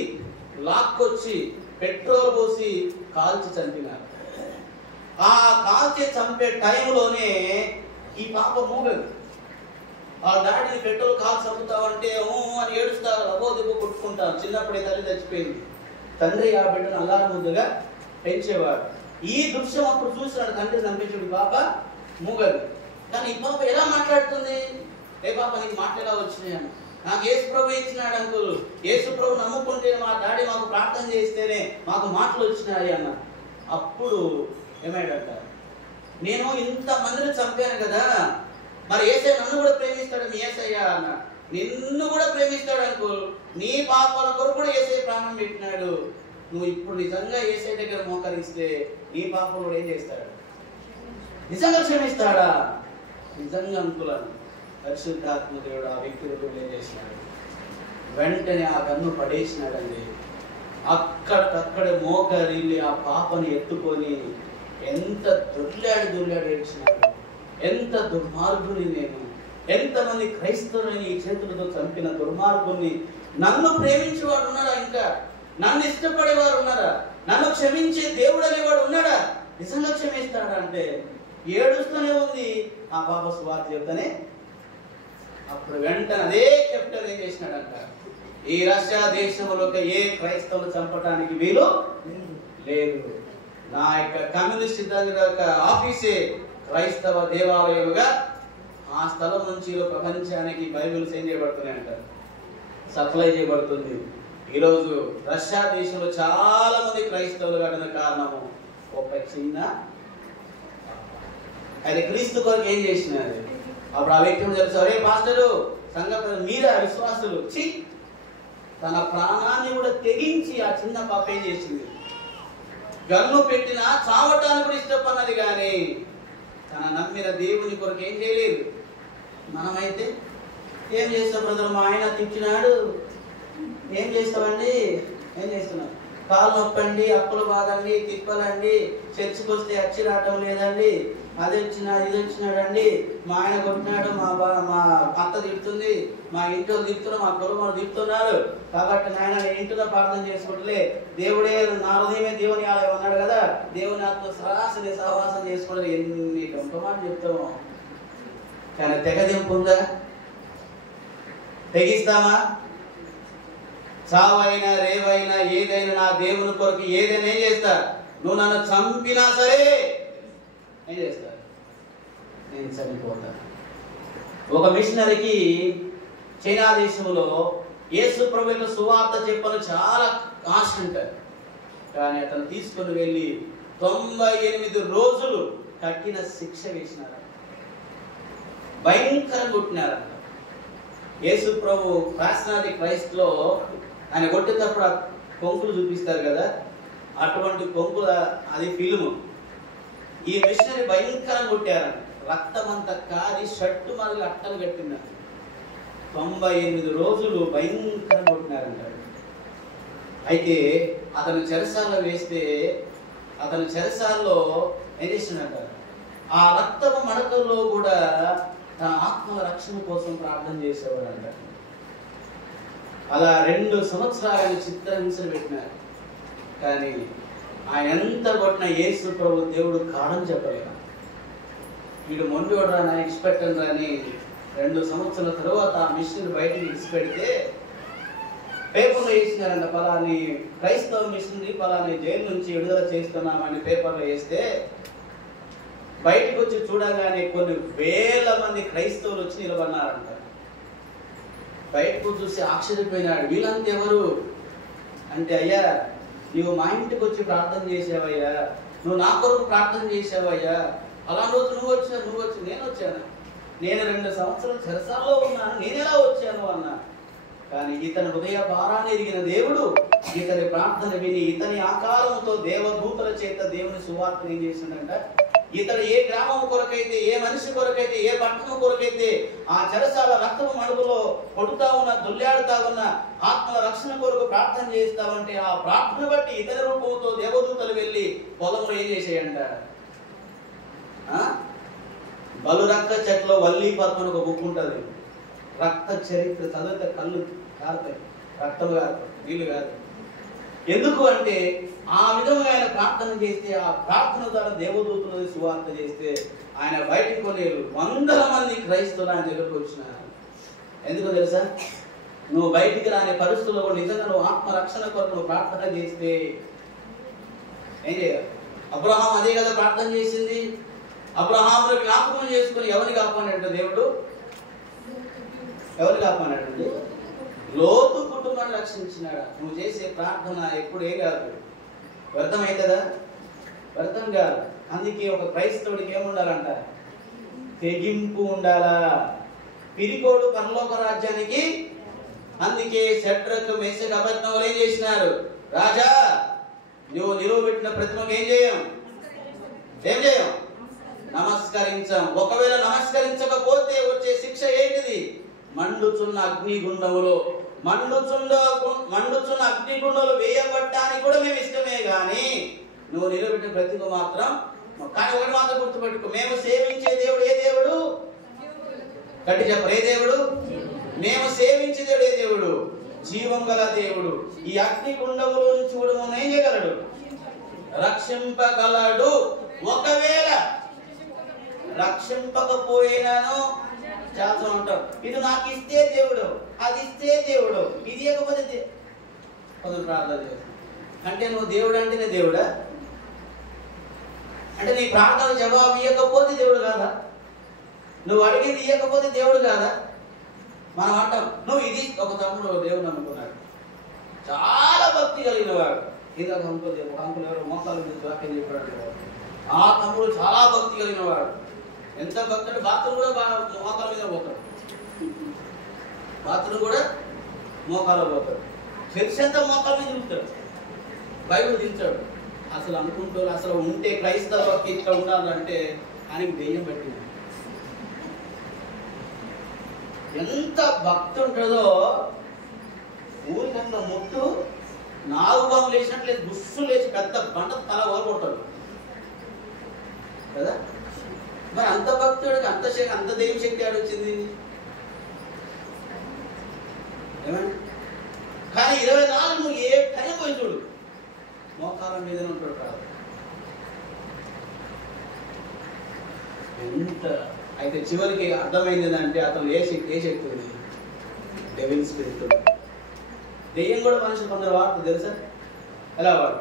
లాక్కొచ్చి పెట్రోల్ పోసి కాల్చి చంపినారు. ఆ కాల్చి చంపే టైంలోనే ఈ పాప మూగదు. ఆ డాడీని పెట్రోల్ కాల్చి చంపుతావంటే అని ఏడుస్తారు, అబ్బో దిబ్బో కొట్టుకుంటారు. చిన్నప్పుడే తల్లి చచ్చిపోయింది, తండ్రి ఆ బిడ్డను అల్లారు ముద్దుగా పెంచేవాడు. ఈ దృశ్యం అప్పుడు చూసినాడు తండ్రి చంపించుడు, పాప మూగదు. కానీ ఈ పాప ఎలా మాట్లాడుతుంది? ఏ పాప నీకు మాటలు ఎలా వచ్చినాయని? నాకు యేసు ప్రభు ఇచ్చినాడు అంకుల్, యేసు ప్రభు నమ్ముకుంటే మా డాడీ మాకు ప్రార్థన చేస్తేనే మాకు మాటలు వచ్చినాయి అన్న. అప్పుడు ఏమైందంట, నేను ఇంతమందిని చంపాను కదా, మరి యేసయ్య నన్ను కూడా ప్రేమిస్తాడు మీ యేసయ్య అన్న. నిన్ను కూడా ప్రేమిస్తాడు అంకుల్, నీ పాపాల కొరకు కూడా యేసయ్య ప్రాణం పెట్టినాడు. నువ్వు ఇప్పుడు నిజంగా యేసయ్య దగ్గర మోకరిస్తే నీ పాపం కూడా ఏం చేస్తాడు? నిజంగా క్షమిస్తాడా? నిజంగా అంకులను పరిశుద్ధాత్మ దేవుడు ఆ వ్యక్తి కూడా ఏం చేసినాడు? వెంటనే ఆ కన్ను పడేసినాడండి. అక్కడికక్కడే మోకరిల్లి ఆ పాపని ఎత్తుకొని ఎంత దొర్లాడు ఏడ్చినాడు. ఎంత దుర్మార్గుని నేను, ఎంతమంది క్రైస్తవులని ఈ చేతులతో చంపిన దుర్మార్గుని, నన్ను ప్రేమించేవాడు ఉన్నాడా? ఇంకా నన్ను ఇష్టపడేవారు ఉన్నారా? నన్ను క్షమించే దేవుడు అనేవాడు ఉన్నాడా? నిజంగా క్షమిస్తాడా అంటే ఏడుస్తూనే ఉంది ఆ పాప సువార్త చెప్తానే. అప్పుడు వెంటనే అదే కెప్టెన్ ఏం చేసినాడంట, ఈ రష్యా దేశంలో ఏ క్రైస్తవులు చంపడానికి వీలు లేదు, నా యొక్క కమ్యూనిస్ట్ సిద్ధాంత ఆఫీసే క్రైస్తవ దేవాలయముగా ఆ స్థలం నుంచి ప్రపంచానికి బైబిల్స్ ఏం చేయబడుతున్నాయంట, సప్లై చేయబడుతుంది. ఈరోజు రష్యా దేశంలో చాలా మంది క్రైస్తవులు కావడానికి కారణము ఒక చిన్న, అయితే క్రీస్తు కొరకు ఏం చేసినారు? అప్పుడు ఆ వ్యక్తి తెలుసు, అరే పాస్టరు సంఘ మీద విశ్వాసులు తన ప్రాణాన్ని కూడా తెగించి ఆ చిన్న పాప ఏం చేసింది? గన్ను పెట్టినా చావటానికి కూడా ఇష్టపడినది, కానీ తన నమ్మిన దేవుని కొరకు ఏం చేయలేదు. మనమైతే ఏం చేస్తాం బ్రదర్, మా ఆయన తిట్టినాడు, ఏం చేస్తామండి, ఏం చేస్తున్నాం, కాలు నొప్పండి, అప్పులు బాదండి, తిప్పలండి, చర్చికి వస్తే అచ్చి రావటం లేదండి, అది వచ్చినాడు ఇది వచ్చినాడు అండి, మా ఆయన కొట్టినాడు, మా అత్త తిడుతుంది, మా ఇంట్లో తిడుతున్నా, మా కుటుంబం తిడుతున్నారు, కాబట్టి నాయన నేను ఇంట్లో ప్రార్థన చేసుకుంటలే, దేవుడే నా హృదయమే దేవుని ఆలయం అన్నాడు కదా, దేవుని ఆత్మ సరాసరి సహవాసం చేసుకోవడం ఎన్ని గొప్ప మాట చెప్తాము. కానీ తెగదింపు ఉందా? తెగిస్తామా? చావైనా రేవైనా ఏదైనా నా దేవుని కొరకు ఏదైనా ఏం చేస్తా? నువ్వు నన్ను చంపినా సరే ఏం చేస్తా? నేను చనిపోతా. ఒక మిషనరీకి చైనా దేశంలో యేసు ప్రభువుకు సువార్త చెప్పని చాలా ఆశ ఉంటుంది. కానీ అతను తీసుకొని వెళ్ళి 98 రోజులు కఠిన శిక్ష వేసినారు, భయంకరంగా కొట్టినారంట. యేసు ప్రభు ప్యాషనరీ క్రైస్ట్లో ఆయన కొట్టేటప్పుడు ఆ కొంకులు చూపిస్తారు కదా, అటువంటి కొంకుల అది ఫిల్ము. ఈ మిషనరీ భయంకరంగా కొట్టారంట, రక్తం అంతా కారి షర్టు మరి అట్టలు కట్టినారు. 98 రోజులు భయంకరంగా కొట్టినారంట. అయితే అతను చెరసాలలో వేస్తే అతను చెరసాలలో ఏం చేసినట్ట, ఆ రక్తపు మడకల్లో కూడా తన ఆత్మల రక్షణ కోసం ప్రార్థన చేసేవాడంట. అలా 2 సంవత్సరాలు చిత్రహింసలు పెట్టినారు. కానీ ఆయన ఎంత కొట్టిన యేసు ప్రభు దేవుడు కాడని చెప్పలేక, వీడు మొండి కూడా నా ఎక్స్పెక్టెంట్ అని 2 సంవత్సరాల తర్వాత ఆ మిషన్ బయటికి ఇచ్చిపెడితే పేపర్లో వేసినారంట, పలాని క్రైస్తవ మిషనరీ పలాని జైలు నుంచి విడుదల చేస్తున్నామని పేపర్లో వేస్తే బయటకు వచ్చి చూడగానే కొన్ని వేల మంది క్రైస్తవులు వచ్చి నిలబడినారంట. బయటకు చూసి ఆశ్చర్యపోయినాడు, వీళ్ళంతా ఎవరు అంటే, అయ్యా నువ్వు మా ఇంటికి వచ్చి ప్రార్థన చేసావయ్యా, నువ్వు నా కొరకు ప్రార్థన చేసావయ్యా, అలా రోజు నువ్వు వచ్చి నేను వచ్చాను, నేను 2 సంవత్సరాలు చెరసాల్లో ఉన్నాను, నేను ఎలా వచ్చాను అన్నా. కానీ ఇతని హృదయ భారాన్ని ఎరిగిన దేవుడు ఇతని ప్రార్థన విని ఇతని ఆకారంతో దేవదూతల చేత దేవుని సువార్తను ఏం చేసిందంట, ఇతడు ఏ గ్రామం కొరకైతే, ఏ మనిషి కొరకైతే, ఏ పట్టణం కొరకైతే ఆ చెరసాల రక్తపు మడుగులో కొడుతా ఉన్న, దుల్లాడుతా ఉన్న ఆత్మల రక్షణ కొరకు ప్రార్థన చేస్తామంటే ఆ ప్రార్థన బట్టి ఇతర రూపంతో దేవదూతలు వెళ్ళి పొలంలో ఏం చేసేయంట, బలు రక్త చెట్లో వల్లి పద్మను ఒక బుక్ ఉంటుంది, రక్త చరిత్ర చదివితే కళ్ళు కారుతాయి, రక్తం కాదు, నీళ్ళు కాదు. ఎందుకు అంటే ఆ విధంగా ఆయన ప్రార్థన చేస్తే, ఆ ప్రార్థన ద్వారా దేవదూతలు సువార్త చేస్తే ఆయన బయటికి కొన్ని 100 మంది క్రైస్తవులు ఆయన దగ్గరకు వచ్చినారు. ఎందుకు తెలుసా? నువ్వు బయటికి రాని పరిస్థితుల్లో నిజంగా నువ్వు ఆత్మరక్షణ కొరకు నువ్వు ప్రార్థన చేస్తే ఏం చేయాలి? అబ్రహాం అదే కదా ప్రార్థన చేసింది. అబ్రహామును జ్ఞాపకం చేసుకుని ఎవరిని కాపాడాడు దేవుడు? ఎవరిని కాపాడాడండి? లోతు కుటుంబాన్ని రక్షించినాడు. నువ్వు చేసే ప్రార్థన ఎప్పుడు ఏం కాదు, వ్యర్థమవుతుందా? వ్యర్థం కాదు. అందుకే ఒక క్రైస్తవుడికి ఏముండాలంట? తెగింపు ఉండాలా. పిరికోడు పరలోక రాజ్యానికి. అందుకే శద్రకు మెషకు అబేద్నెగోలు ఏం చేసినారు? రాజా నువ్వు నిలువబెట్టిన ప్రతిమకు ఏం చేయం? నమస్కరించాం. ఒకవేళ నమస్కరించకపోతే వచ్చే శిక్ష ఏంటిది? మండుచున్న అగ్నిగుండములో మండుచున్న అగ్నిగుండంలో వేయబడ్డానికి కూడా మేము ఇష్టమే గాని నువ్వు నిలబెట్టిన ప్రతిమ మాత్రం. కానీ ఒకటి మాత్రం గుర్తుపెట్టుకో, మేము సేవించే దేవుడు ఏ దేవుడు? గట్టి చెప్పరు, ఏ దేవుడు? మేము సేవించే దేవుడు ఏ దేవుడు? జీవం గల దేవుడు. ఈ అగ్నిగుండములో నుంచి కూడా మనం ఏం చేయగలడు? రక్షింపగలడు. ఒకవేళ రక్షింపకపోయినాను చేస్తూ ఉంటాం. ఇది నాకు ఇస్తే దేవుడు, అది ఇస్తే దేవుడు, ఇది ఇవ్వకపోతే కొందరు ప్రార్థన చేస్తాం. అంటే నువ్వు దేవుడు అంటేనే దేవుడా? అంటే నీ ప్రార్థన జవాబు ఇవ్వకపోతే దేవుడు కాదా? నువ్వు అడిగింది ఇవ్వకపోతే దేవుడు కాదా? మనం అంటాం నువ్వు ఇది. ఒక తమ్ముడు దేవుడు అనుకున్నాడు, చాలా భక్తి కలిగిన వాడు. ఇదొక అంకులు ఎవరు మోకాల మీద వాక్యం చెప్పాడు. ఆ తమ్ముడు చాలా భక్తి కలిగిన వాడు. ఎంత భక్తి అంటే బాత్రూమ్ కూడా మోకాల మీద పోతాడు, బాత్రూమ్ కూడా మోకాలు పోతాడు, చర్చ్ అంతా మోకాల మీద తిరుగుతాడు, బైబిల్ దించాడు. అసలు అనుకుంటారు అసలు ఉంటే క్రైస్తవుకి ఇట్లా ఉండాలంటే ఆయనకి దెయ్యం పట్టింది. ఎంత భక్తి ఉంటుందో ఊరికంత ముట్టు 4 బాంబులు లేచినట్లు లేచి బుస్సు లేచి పెద్ద బండ తల ఓరగొట్టాడు కదా. మరి అంత భక్తుడికి అంత దైవ శక్తి ఆడొచ్చింది ఏమండి? కానీ 24 నువ్వు ఏ టైం పోయి చూడు, మోకాల మీదనే ఉంటాడు కాదు. ఎంత అయితే చివరికి అర్థమైంది ఏంటంటే అతను ఏ శక్తి ఉంది? Devil spirit. దెయ్యం కూడా మనుషులు కొందరు వాడుతుంది తెలుసా? ఎలా వాడు?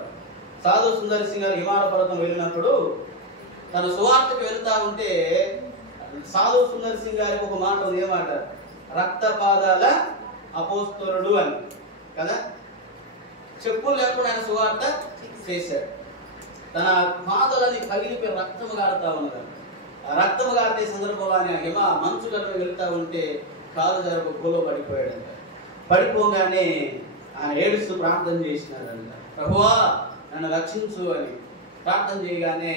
సాధు సుందర్ సింగ్ గారు హిమాలయ పర్వతం వెళ్ళినప్పుడు తను సువార్తకు వెళ్తా ఉంటే సాధు సుందర్ సింగ్ గారికి ఒక మాట ఉంది. ఏమాట? రక్తపాదాల అపోస్తలుడు అని కదా. చెప్పులు లేకుండా ఆయన సువార్త చేశాడు. తన పాదాలని పగిలిపోయి రక్తము గారుతా ఉన్నది. ఆ రక్తము గారితే సందర్భంలో ఆయన మంచు గడప వెళ్తా ఉంటే కాలు జరగ గోలో పడిపోయాడంట. పడిపోగానే ఆయన ఏడుస్తూ ప్రార్థన చేసినాడంట, ప్రభువా నన్ను రక్షించు అని ప్రార్థన చేయగానే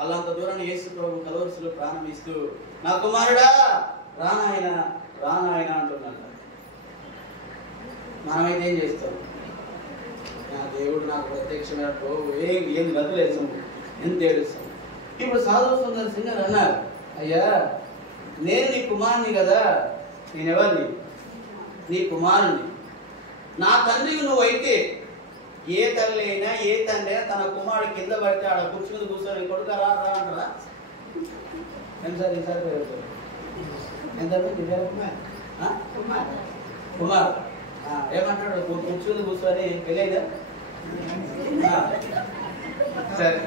అల్లంత దూరాన్ని యేసు ప్రభు కలవరుసలో ప్రాణం ఇస్తూ, నా కుమారుడా రానాయన అంటున్నాడు. మనమైతే ఏం చేస్తాం? నా దేవుడు నాకు ప్రత్యక్షమైన ప్రభు ఏం బతులేసాం, ఎంత ఏడుస్తాం. ఇప్పుడు సాధు సుందర్ సింగ్ గారు అన్నారు, అయ్యా నేను నీ కుమారుని కదా, నేనెవరిని? నీ కుమారుని. నా తండ్రికి నువ్వైతే ఏ తల్లి అయినా ఏ తండ్రి అయినా తన కుమారుడు కింద పడితే ఆడ కూర్చుని కూర్చొని కొడుక రా అంటారా? ఎంతసారి ఎంత కుమార్ ఏమంటాడు? కూర్చుని కూర్చొని పెళ్ళైదా? సరే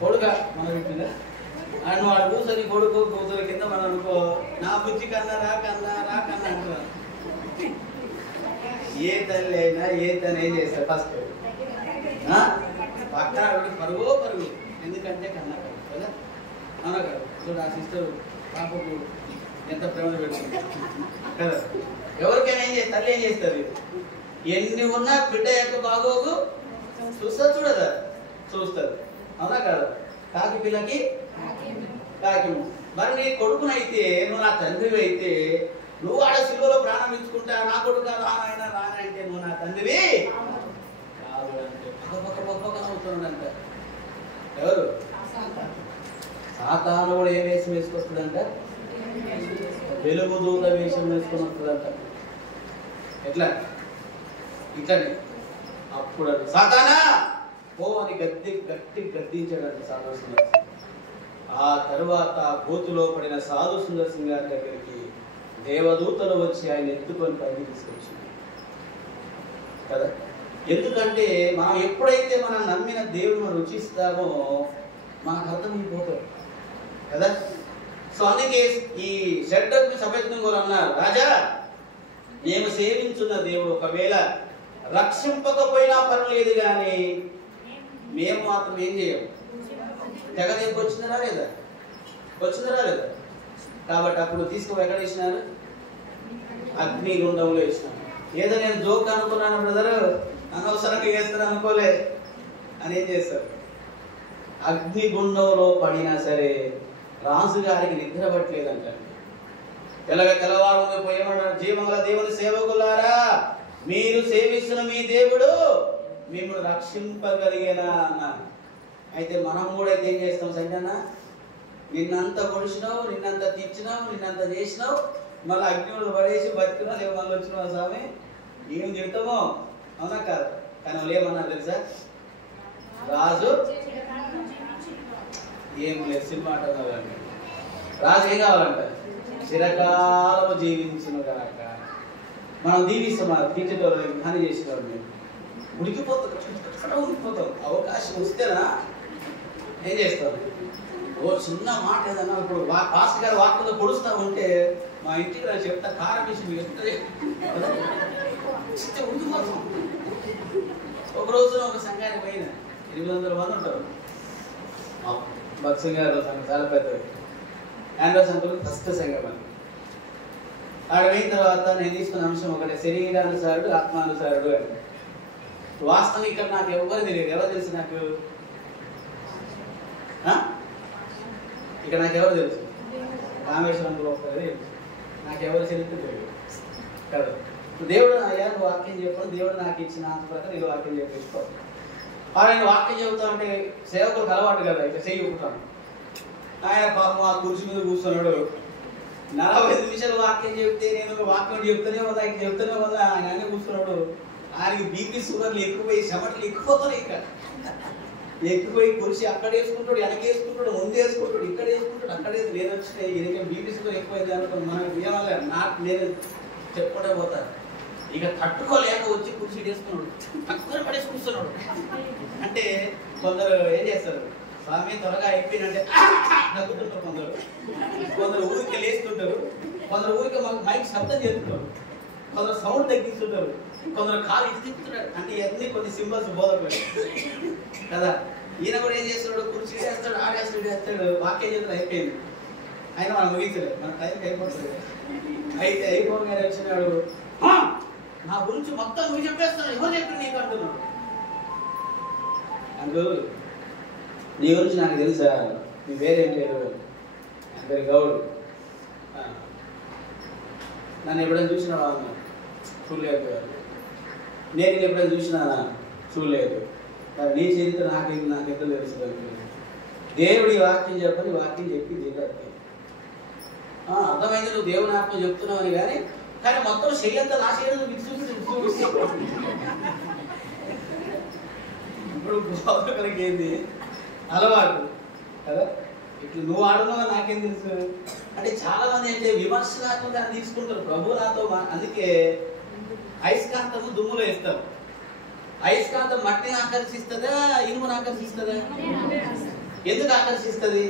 కొడుక మన పెట్టిందా? అండ్ వాడు కూర్చొని కొడుకు కూతురు కింద మనం అనుకో, నా బుజ్జి కన్నా రా కన్నా అంటున్నారు. ఏ తల్లి అయినా ఏ తను ఏం చేస్తారు? ఫస్ట్ పక్కన పరుగు, ఎందుకంటే కన్నా కదా. అవునా కదా? చూడు ఆ సిస్టర్ పాపకు ఎంత ప్రేమ పెడుతుంది కదా. ఎవరికైనా ఏం చేస్తారు? తల్లి ఏం చేస్తారు? ఎన్ని ఉన్నా బిడ్డ యొక్క బాగోగు చూడదా? చూస్తారు. అవునా కదా? కాకి పిల్లకి కాకిము. మరి నీ కొడుకునైతే, నువ్వు నా తండ్రివి అయితే, నువ్వు ఆడ సిలువలో ప్రాణం ఇచ్చుకుంటా, నా కొడుకు రానాయన రానంటే నువ్వు నా తండ్రివి కాదు అంటే పక్క నవ్వుతున్నాడంట. ఎవరు? సాతాను కూడా ఏ వేషం వేసుకొస్తుందంట? వెలుగుదూత వేషం వేసుకొని వస్తుందంట. ఎట్లా? ఇట్లనే. అప్పుడు సాతానా ఓ అని గట్టి గద్దించాడంట సాధు సుందర్ సింగ్. ఆ తరువాత బూతులో పడిన సాధు సుందర్ సింగ్ గారి దగ్గరికి దేవదూతలు వచ్చి ఆయన ఎత్తుకొని పైకి తీసుకొచ్చింది కదా. ఎందుకంటే మనం ఎప్పుడైతే మనం నమ్మిన దేవుని రుచిస్తామో మనకు అర్థమైపోతాడు కదా. సో అందుకే ఈ షడ్డకు సభ్యత్వం అన్నారు, రాజా మేము సేవించున్న దేవుడు ఒకవేళ రక్షింపకపోయినా పర్లేదు కానీ మేము మాత్రం ఏం చేయం? తెగ దేనికి వచ్చిందరా లేదా? కాబట్టి అప్పుడు తీసుకుని ఎక్కడ వేసినారు? అగ్ని గుండంలో వేసినారు. ఏదో నేను జోక్ అనుకున్నాను బ్రదర్, అనవసరంగా చేస్తాను అనుకోలే అని ఏం చేస్తారు? అగ్ని గుండంలో పడినా సరే రాజుగారికి నిద్ర పట్టలేదంటారు. తెల్లవారు పోయేమన్నారు, జీవంగల దేవుని సేవకులారా మీరు సేవిస్తున్న మీ దేవుడు మిమ్మల్ని రక్షింపగలిగేనా అన్నారు. అయితే మనం కూడా అయితే ఏం చేస్తాం? సంజన నిన్నంత పొడిచినావు, నిన్నంత తీర్చినావు, నిన్నంత చేసినావు, మళ్ళీ అగ్నిలో పడేసి బతికినా లేవు, మళ్ళీ వచ్చినావు స్వామి ఏం చెప్తామో. అవునా కాదు? కానీ వాళ్ళు ఏమన్నారు తెలుసా? రాజు ఏం లేదు సినిమా అంటున్నారండి. రాజు ఏం కావాలంట? చిరకాలము జీవించిన కనుక మనం దీవిస్తాం. తీర్చేటోళ్ళు హాని చేసేవాళ్ళు మేము ఉడికిపోతాం. అవకాశం వస్తేనా ఏం చేస్తాం? ఓ చిన్న మాట ఏదన్నా ఇప్పుడు పాస్టర్ గారు వాక్యంలో పొడుస్తూ ఉంటే మా ఇంటికి నేను చెప్తా, కారం వేసి మీకు ఎంత ఉడికిపోతాం. ఒక రోజున ఒక సంఘానికి పోయిన 800 మంది ఉంటారు. భక్సింగ్ గారు సంఘం చాలా పెద్దది. ఆంధ్ర సంఘంలో ఫస్ట్ సంఘం అని. ఆడ అయిన తర్వాత నేను తీసుకున్న అంశం ఒకటే, శరీరానుసారుడు ఆత్మానుసారుడు అని. వాస్తవం ఇక్కడ నాకు ఎవరు తెలియదు. ఎవరు తెలుసు నాకు? ఇక్కడ నాకు ఎవరు తెలుసు? రామేశ్వరంలో ఒక్కరే తెలుసు. నాకు ఎవరు చరిత్ర తెలియదు కదా. దేవుడు అయ్యా నువ్వు వాక్యం చెప్పడం, దేవుడు నాకు ఇచ్చిన అంత ప్రకారం నేను వాక్యం చెప్పేసుకోవాలి. ఆయన వాక్యం చెబుతా అంటే సేవకులకు అలవాటు కదా, ఇట్లా చెయ్యి ఊపుతాను. ఆయన పాపం ఆ కుర్చీ మీద కూర్చున్నాడు. 45 నిమిషాలు వాక్యం చెప్తే నేను వాక్యం చెప్తూనే ఉన్నా ఆయన అన్నీ కూర్చున్నాడు. ఆయనకి బీపీ షుగర్లు ఎక్కువపోయి చెమటలు ఎక్కువపోతున్నాయి. ఎక్కువపోయి కుర్చీ అక్కడ వేసుకుంటాడు, వెనక వేసుకుంటాడు, ముందు వేసుకుంటాడు, ఇక్కడ వేసుకుంటాడు, అక్కడ వేసి నేను వచ్చినాయి. ఈయనకి బీపీ షుగర్ ఎక్కువైంది అనుకో మనకు ఏమన్నా నాకు నేను చెప్పుకుంటే పోతాను. ఇక తట్టుకోలేక వచ్చి కుర్చీ వేసుకున్నాడు, తక్కువ పడేసి కూర్చున్నాడు. అంటే కొందరు ఏం చేస్తారు, స్వామి త్వరగా అయిపోయినంటే నవ్వుతుంటారు. కొందరు ఊరికి లేస్తుంటారు, కొందరు ఊరికి మైక్ శబ్దం చేస్తుంటారు, కొందరు సౌండ్ తగ్గిస్తుంటారు, కొందరు కాలు ఇటు తిప్పుతున్నాడు. అంటే ఇవన్నీ కొన్ని సింబల్స్ బోధపడి కదా. ఈయన కూడా ఏం చేస్తున్నాడు, కుర్చీ వేస్తాడు, ఆడేస్తాడు, వాక్యం చేస్తాడు, అయిపోయింది. ఆయన మనం ముగించలేదు, మన టైంకి అయిపోతుంది. అయితే అయిపోగానే వచ్చినాడు, నా గురించి మొత్తం నువ్వు చెప్పేస్తాను, ఎవరు చెప్పి నీకు అంటున్నాడు. అంటూ నీ గురించి నాకు తెలుసా, నీ పేరేం పేరు? నా పేరు గౌడు. నన్ను ఎప్పుడైనా చూసినావా అన్న? చూడలేదు. నేను ఎప్పుడైనా చూసినానా? చూడలేదు. మరి నీ చరిత్ర నాకెంత తెలుసు? దేవుడి వాక్యం చెప్పని వాక్యం చెప్పి దిగట్టి అర్థమైంది. నువ్వు దేవుని ఆత్మ చెప్తున్నావు అని కానీ మొత్తం చెయ్యంతా నా శరీరం చూసి ఇప్పుడు బోధకులకి ఏంది అలవాటు కదా. ఇట్లా నువ్వు ఆడున్నావా నాకేం తెలుసు అంటే చాలా మంది అంటే విమర్శనాత్మకంగా తీసుకుంటారు. ప్రభు నాతో అందుకే అయస్కాంతము దుమ్ములో వేస్తాం. అయస్కాంతం మట్టిని ఆకర్షిస్తుందా, ఇనుమును ఆకర్షిస్తుందా? ఎందుకు ఆకర్షిస్తుంది?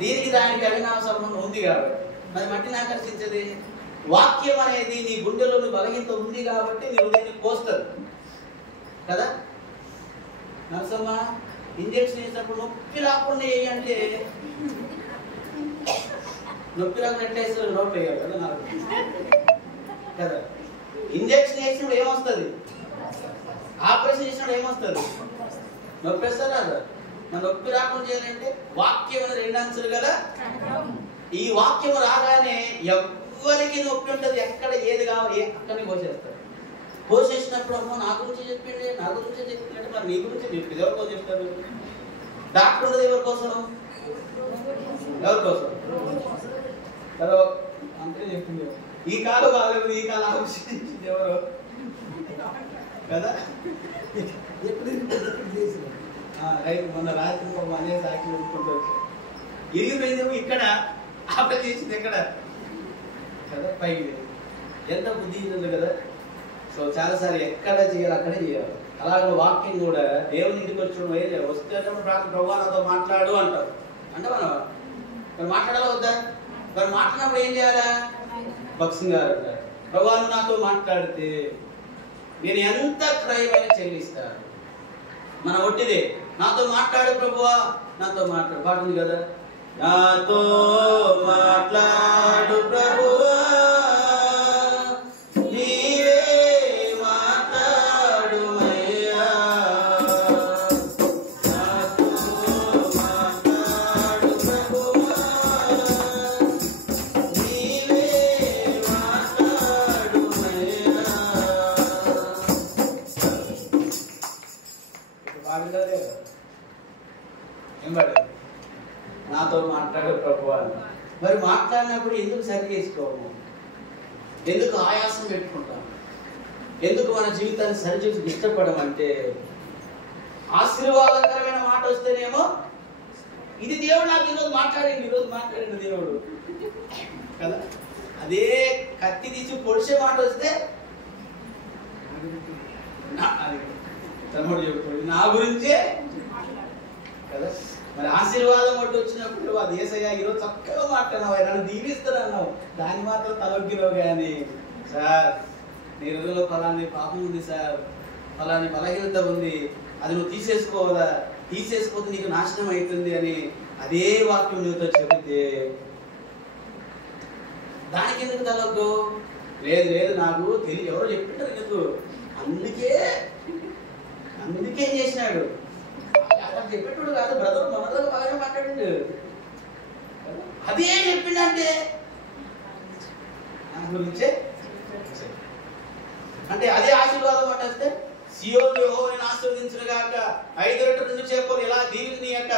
దీనికి దానికి అవినావ సంబంధం ఉంది కాబట్టి. మరి మట్టిని ఆకర్షించది వాక్యం అనేది నీ గుండెలో బలహీనత ఉంది కాబట్టి నీ హృదయాన్ని కోస్తుంది కదా. నరసమ్మ ఇంజక్షన్ వేసినప్పుడు నొప్పి రాకుండా అంటే నొప్పి రాకుండా ఎట్లా వేస్తారు? నోట్లు వేయాలి కదా నాకు కదా. ఇంజక్షన్ వేసినప్పుడు ఏమొస్తుంది? ఆపరేషన్ చేసినప్పుడు ఏమొస్తుంది? నొప్పి వేస్తారా? మన నొప్పి రాకుండా చేయాలంటే వాక్యం అనేది 2 అంశాలు కదా. ఈ వాక్యం రాగానే ఎవరికి నొప్పి ఉంటుంది, ఎక్కడ ఏది కావాలి అక్కడనే కోసేస్తారు. కోసేసినప్పుడు అమ్మో నా గురించి చెప్పిండే, నా గురించి చెప్పిండే, మరి నీ గురించి చెప్పి ఎవరికో చెప్తారు. డాక్టర్ ఉన్నది ఎవరి కోసం? ఎవరి కోసం కదా. అంతే చెప్పింది. ఈ కాలు బాగలేదు, ఈ కాలు ఆలోచించింది ఎవరు కదా. రైతు మొన్న రాత్రి అనే సాక్షి పెట్టుకుంటూ ఇరిగిపోయిందేమో ఇక్కడ, ఆపరేషన్ చేసింది ఎక్కడ కదా, పైకి ఎంత బుద్ధి ఉంది కదా. సో చాలాసార్లు ఎక్కడ చేయాలి అక్కడే చేయాలి. అలాగే వాక్యం కూడా దేవుని ఇంటికి వచ్చి వస్తే ప్రభు నాతో మాట్లాడు అంటారు. అంటే మరి మాట్లాడాలా వద్దా? మరి మాట్లాడినప్పుడు ఏం చేయాలా? భక్సింగ్ గారు అంటారు, ప్రభు నాతో మాట్లాడితే నేను ఎంత క్రయమైన చెల్లిస్తాను. మన ఒట్టిదే నాతో మాట్లాడు ప్రభువా, నాతో మాట్లాడు పాట ఉంది కదా. నాతో మాట్లాడు ప్రభువా, నీవే మాట్లాడుమయ్యా. నాతో మాట్లాడు ప్రభువా, నీవే మాట్లాడుమయ్యా. పాడలేదే ఏం పాడారు? నాతో మాట్లాడు ప్రభువా. మరి మాట్లాడినప్పుడు ఎందుకు సరి చేసుకోము? ఎందుకు ఆయాసం పెట్టుకుంటాం? ఎందుకు మన జీవితాన్ని సరిచూసి ఇష్టపడమంటే ఆశీర్వాదకరమైన మాట వస్తేనేమో ఇది దేవుడు నాకు ఈరోజు మాట్లాడింది దేవుడు కదా. అదే కత్తి తీసి పొడిచే మాట వస్తే తమ్ముడు చెప్తాడు నా గురించే కదా. మరి ఆశీర్వాదం ఒకటి వచ్చినప్పుడు అది యేసయ్య ఈరోజు చక్కగా మాట్లాడినావు, నన్ను దీవిస్తానన్నావు, దాన్ని మాత్రం తలొగ్గినావు. కానీ సార్ నీ రోజుల్లో ఫలాన్ని పాపం ఉంది సార్, ఫలాన్ని బలహీనత ఉంది, అది నువ్వు తీసేసుకోవదా, తీసేసుకోతే నీకు నాశనం అవుతుంది అని అదే వాక్యం నీతో చెబితే దానికి ఎందుకు తలొగ్గు? లేదు నాకు తెలియదు, ఎవరో చెప్పింటారు ఎందుకు, అందుకే ఏం చేసినాడు అక్కడ చెప్పేటోడు కాదు బ్రదర్, మనలో బాగానే మాట్లాడిండు. అదే చెప్పిండంటే నా గురించే అంటే అదే ఆశీర్వాదం అంటే వస్తే సియోను యెహోవాను ఆశీర్వదించును గాక, 5 రెట్లు 2 చేపలు ఇలా దీవిని యొక్క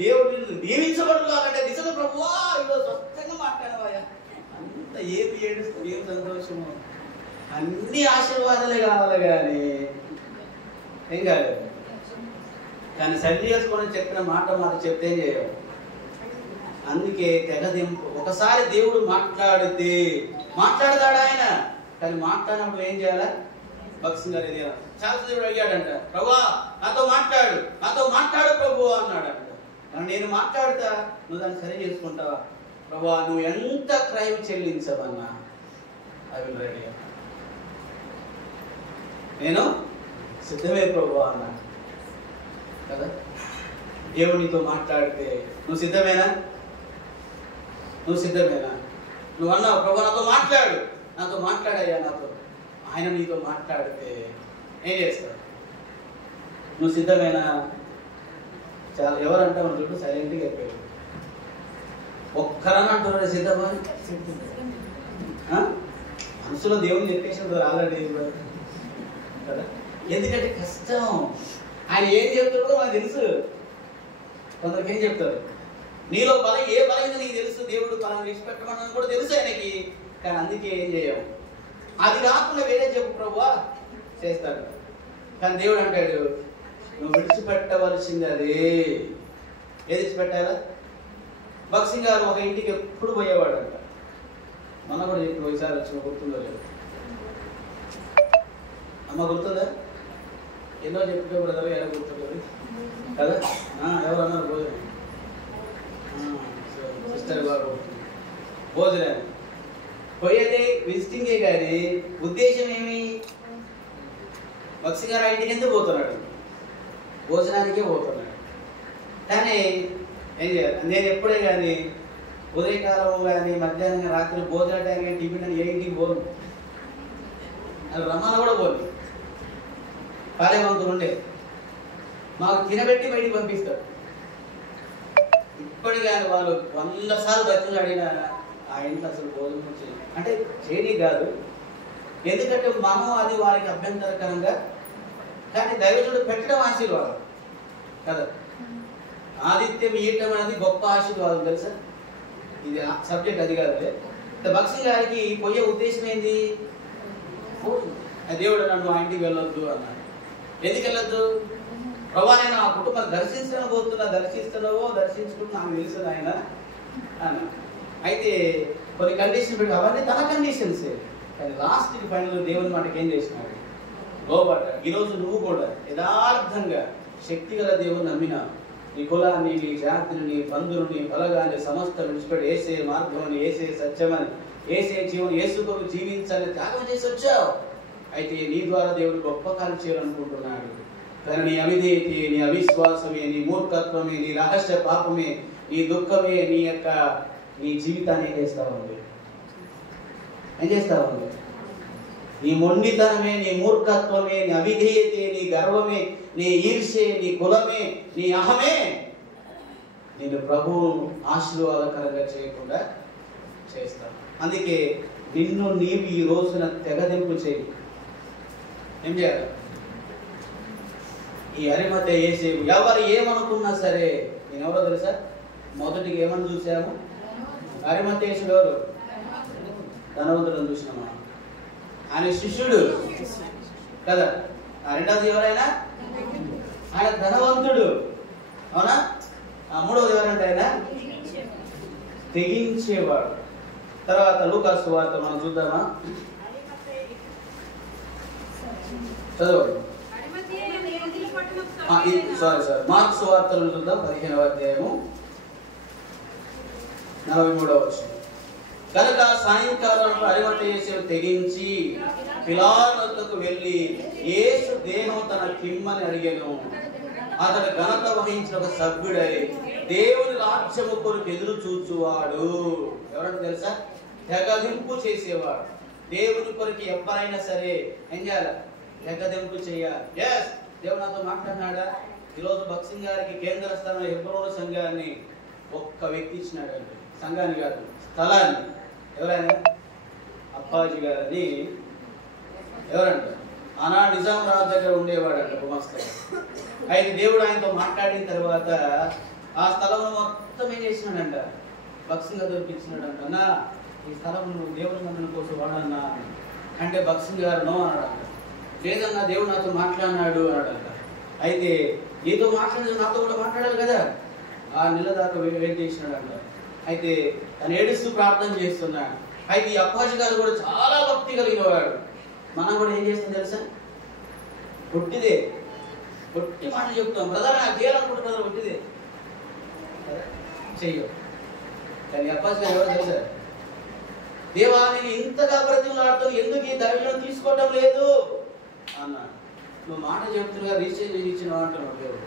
దేవుడు నిన్ను దీవించబడులాగంటే నిజంగా ప్రభువా ఈరోజు స్వస్థంగా మాట్లాడవాయా, అంత ఏమి ఏడుస్తుంది, ఏం సంతోషము, అన్ని ఆశీర్వాదాలే కావాలి కానీ ఏం కాదు. కానీ సరి చేసుకొని చెప్పిన మాట చెప్తే ఏం చేయవు. అందుకే తెగదింపు. ఒకసారి దేవుడు మాట్లాడితే మాట్లాడతాడు ఆయన, కానీ మాట్లాడినప్పుడు ఏం చేయాలి? భక్సింగ్ గారు ఇది చాలా దేవుడు అడిగాడంట, ప్రభువా నాతో మాట్లాడు ప్రభువా అన్నాడంట. కానీ నేను మాట్లాడుతా, నువ్వు దాన్ని సరి చేసుకుంటావా? ప్రభువా నువ్వు ఎంత క్రైమ్ చెల్లించవన్నా ఐ విల్ రెడీ, నేను సిద్ధమే ప్రభువా అన్నా కదా. దేవుడు నీతో మాట్లాడితే నువ్వు సిద్ధమేనా? నువ్వు అన్నావు ప్రభువా నాతో మాట్లాడయ్యా, ఆయన నీతో మాట్లాడితే ఏం చేస్తావు? నువ్వు సిద్ధమేనా? చాలా ఎవరంటే మన చుట్టూ సైలెంట్గా అయిపోయాడు. ఒక్కరని అంటున్నాడు సిద్ధమా? మనసులో దేవుని చెప్పేసి ఆల్రెడీ కదా. ఎందుకంటే కష్టం. ఆయన ఏం చెప్తాడో నాకు తెలుసు. కొందరికి ఏం చెప్తారు, నీలో ఏ బలహీన నీకు తెలుసు, దేవుడు బలం విడిచిపెట్టమని కూడా తెలుసు ఆయనకి. కానీ అందుకే ఏం చేయవు. అది కాకుండా వేరే చెప్పు ప్రభువా చేస్తాడు. కానీ దేవుడు అంటాడు నువ్వు విడిచిపెట్టవలసింది అదే. ఏది విడిచిపెట్టాలా? భక్సింగ్ గారు ఒక ఇంటికి ఎప్పుడు పోయేవాడు అంట. మొన్న కూడా చెప్పి ఒకసారి వచ్చిన గుర్తుందో లేదు అమ్మ, గుర్తుందా? ఎన్నో చెప్పి బ్రదర్ ఎలా గుర్తుంది కదా. ఎవరు అన్నారు భోజనం? సిస్టర్ గారు భోజనం పోయేది విజిటింగే కానీ ఉద్దేశం ఏమి? భక్సింగ్ గారు ఆ ఇంటికి ఎందుకు పోతున్నాడు? భోజనానికే పోతున్నాడు. కానీ ఏం చేయాలి? నేను ఎప్పుడే కానీ ఉదయకాలం కానీ మధ్యాహ్నం రాత్రి భోజన టైం కానీ టిఫిన్ అని ఏ ఇంటికి పోను. అది రమ్మన్న కూడా పోను. పాలేవంతులు ఉండే మాకు తినబెట్టి బయటికి పంపిస్తాడు. ఇప్పటి కానీ వాళ్ళు 100 సార్లు బతులు అడిగినా ఆ ఇంట్లో అసలు భోజనం చేయాలి అంటే చేయని కాదు. ఎందుకంటే మనం అది వారికి అభ్యంతరకరంగా, కానీ దైవజుడు పెట్టడం ఆశీర్వాదం కదా. ఆదిత్యం ఇయటం అనేది గొప్ప ఆశీర్వాదం తెలుసా. ఇది సబ్జెక్ట్ అది కాదు. భక్సింగ్ గారికి పోయే ఉద్దేశం ఏంది? దేవుడు నన్ను ఆ ఇంటికి వెళ్ళొద్దు అన్నాడు. ఎందుకు వెళ్ళొద్దు? ప్రభా నేను ఆ కుటుంబాన్ని దర్శిస్తున్నావో దర్శించుకుంటూ నాకు తెలుసు ఆయన అన్నా. అయితే కొన్ని కండిషన్ పెట్టి అవన్నీ తన కండిషన్సే. కానీ లాస్ట్కి ఫైనల్ దేవుని మాటకి ఏం చేసినాడు? లోబడ్డా. ఈరోజు నువ్వు కూడా యథార్థంగా శక్తిగల దేవుని నమ్మినా నీ కులాన్ని, నీ జాతిని, నీ బంధువుని, నీ బలగాన్ని సమస్త విడిచిపెట్టి ఏసే మార్గం అని, ఏసే సత్యమని, ఏసే జీవనం, ఏసుతో జీవించాలని త్యాగం చేసి వచ్చావు. అయితే నీ ద్వారా దేవుడు గొప్ప కార్యం చేయాలనుకుంటున్నాడు. కానీ నీ అవిధేయతే, నీ అవిశ్వాసమే, నీ మూర్ఖత్వమే, నీ రహస్య పాపమే, నీ దుఃఖమే నీ జీవితాన్ని ఏం చేస్తావు? నీ మొండితనమే, నీ మూర్ఖత్వమే, నీ అవిధేయతే, నీ గర్వమే, నీ ఈర్ష్యే, నీ కులమే, నీ అహమే నేను ప్రభువు ఆశీర్వాదకరంగా చేయకుండా చేస్తాను. అందుకే నిన్ను నీవు ఈ రోజున తెగదింపు చేయి. ఏం చేయాలి? ఈ అరిమతె యేసేపు ఎవరు ఏమనుకున్నా సరే, నేను ఎవరో తెలుసా? మొదటికి ఏమని చూసాము? అరిమతె యేసేపు ఎవరు? ధనవంతులను చూసినామా? ఆయన శిష్యుడు కదా. రెండవది ఎవరైనా? ఆయన ధనవంతుడు, అవునా? మూడవది ఎవరంటే ఆయన తెగించేవాడు. తర్వాత లూకా సువార్త మనం చూద్దామా? చదవండి. మార్కు సువార్తలను చూద్దాం. 15వ అధ్యాయము 43వ వచనం. కనుక సాయంకాలం అరిమతె యేసేపు తెగించి పిలాతు వద్దకు వెళ్ళి యేసు దేహం తన కిమ్మని అడిగెను. అతడు ఘనత వహించిన ఒక సభ్యుడై దేవుని రాజ్యము కొరకు ఎదురు చూచువాడు. ఎవరంటే తెలుసా? తెగదింపు చేసేవాడు. దేవుని కొరకు ఎవరైనా సరే ఏం చేయాలి? తెగదింపు చేయాలి. ఎస్, దేవుడు నాతో మాట్లాడినాడా? ఈరోజు భక్సింగ్ గారికి కేంద్ర స్థానంలో హెబ్రోను సంఘాన్ని ఒక్క వ్యక్తి ఇచ్చినాడు. సంఘాన్ని కాదు, స్థలాన్ని. ఎవరైనా? అప్పాజీ గారని ఎవరంట? ఆనాడు నిజాం రాజు దగ్గర ఉండేవాడంట గుమస్తా. అయితే దేవుడు ఆయనతో మాట్లాడిన తర్వాత ఆ స్థలం మొత్తం ఏం చేసినాడంట, భక్సింగా దొరికించినాడంట. అన్నా ఈ స్థలం నువ్వు దేవుని మందిరం కోసం వాడన్నా అంటే భక్సింగ్ గారు నో అన్నాడంట. లేదన్నా దేవుడు నాతో మాట్లాడినాడు అన్నాడంట. అయితే నీతో మాట్లాడిన నాతో కూడా మాట్లాడాలి కదా, ఆ నెల దాకా వెయిట్ చేసినాడంట. అయితే తను ఏడుస్తూ ప్రార్థన చేస్తున్నాడు. అయితే ఈ అప్పాజీ గారు కూడా చాలా భక్తి కలిగిన వాడు. మనం కూడా ఏం చేస్తాం తెలుసా, పొట్టిదే పొట్టి మాటలు చెప్తాం. బ్రదర్ నాకు చేయాలనుకుంటే బ్రదర్ పొట్టిదే చెయ్యవు. కానీ అప్పాజీ గారు ఎవరు తెలుసా, దేవా నేను ఇంతగా బ్రతిమలాడుతాను, ఎందుకు ఈ దైవం తీసుకోవటం లేదు అన్నాడు. నువ్వు మాట చెప్తున్నా రిజిస్ట్రేషన్ ఇచ్చిన అంటున్నావు దేవుడు.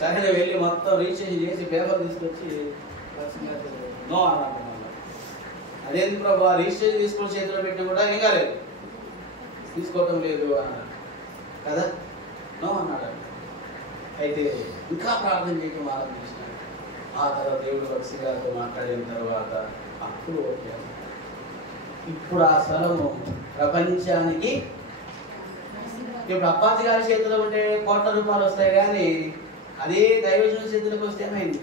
సరే వెళ్ళి మొత్తం రిజిస్ట్రేషన్ చేసి పేపర్ తీసుకొచ్చి నో అన్నాడు. అదేంటి ప్రభా రిజిస్ట్రేషన్ తీసుకొని చేతిలో పెట్టినా కూడా ఏం కాలేదు, తీసుకోవటం లేదు అన్నాడు కదా, నో అన్నాడు. అయితే ఇంకా ప్రార్థన చేయటం ఆరంభించినాడు. ఆ తర్వాత దేవుడు భక్సి గారితో మాట్లాడిన తర్వాత అప్పుడు ఓకే. ఇప్పుడు ఆ స్థలము ప్రపంచానికి, ఇప్పుడు అప్పాజీ గారి చేతిలో ఉంటే కోట్ల రూపాయలు వస్తాయి, కానీ అదే దైవజనుల చేతిలోకి వస్తే ఏమైంది?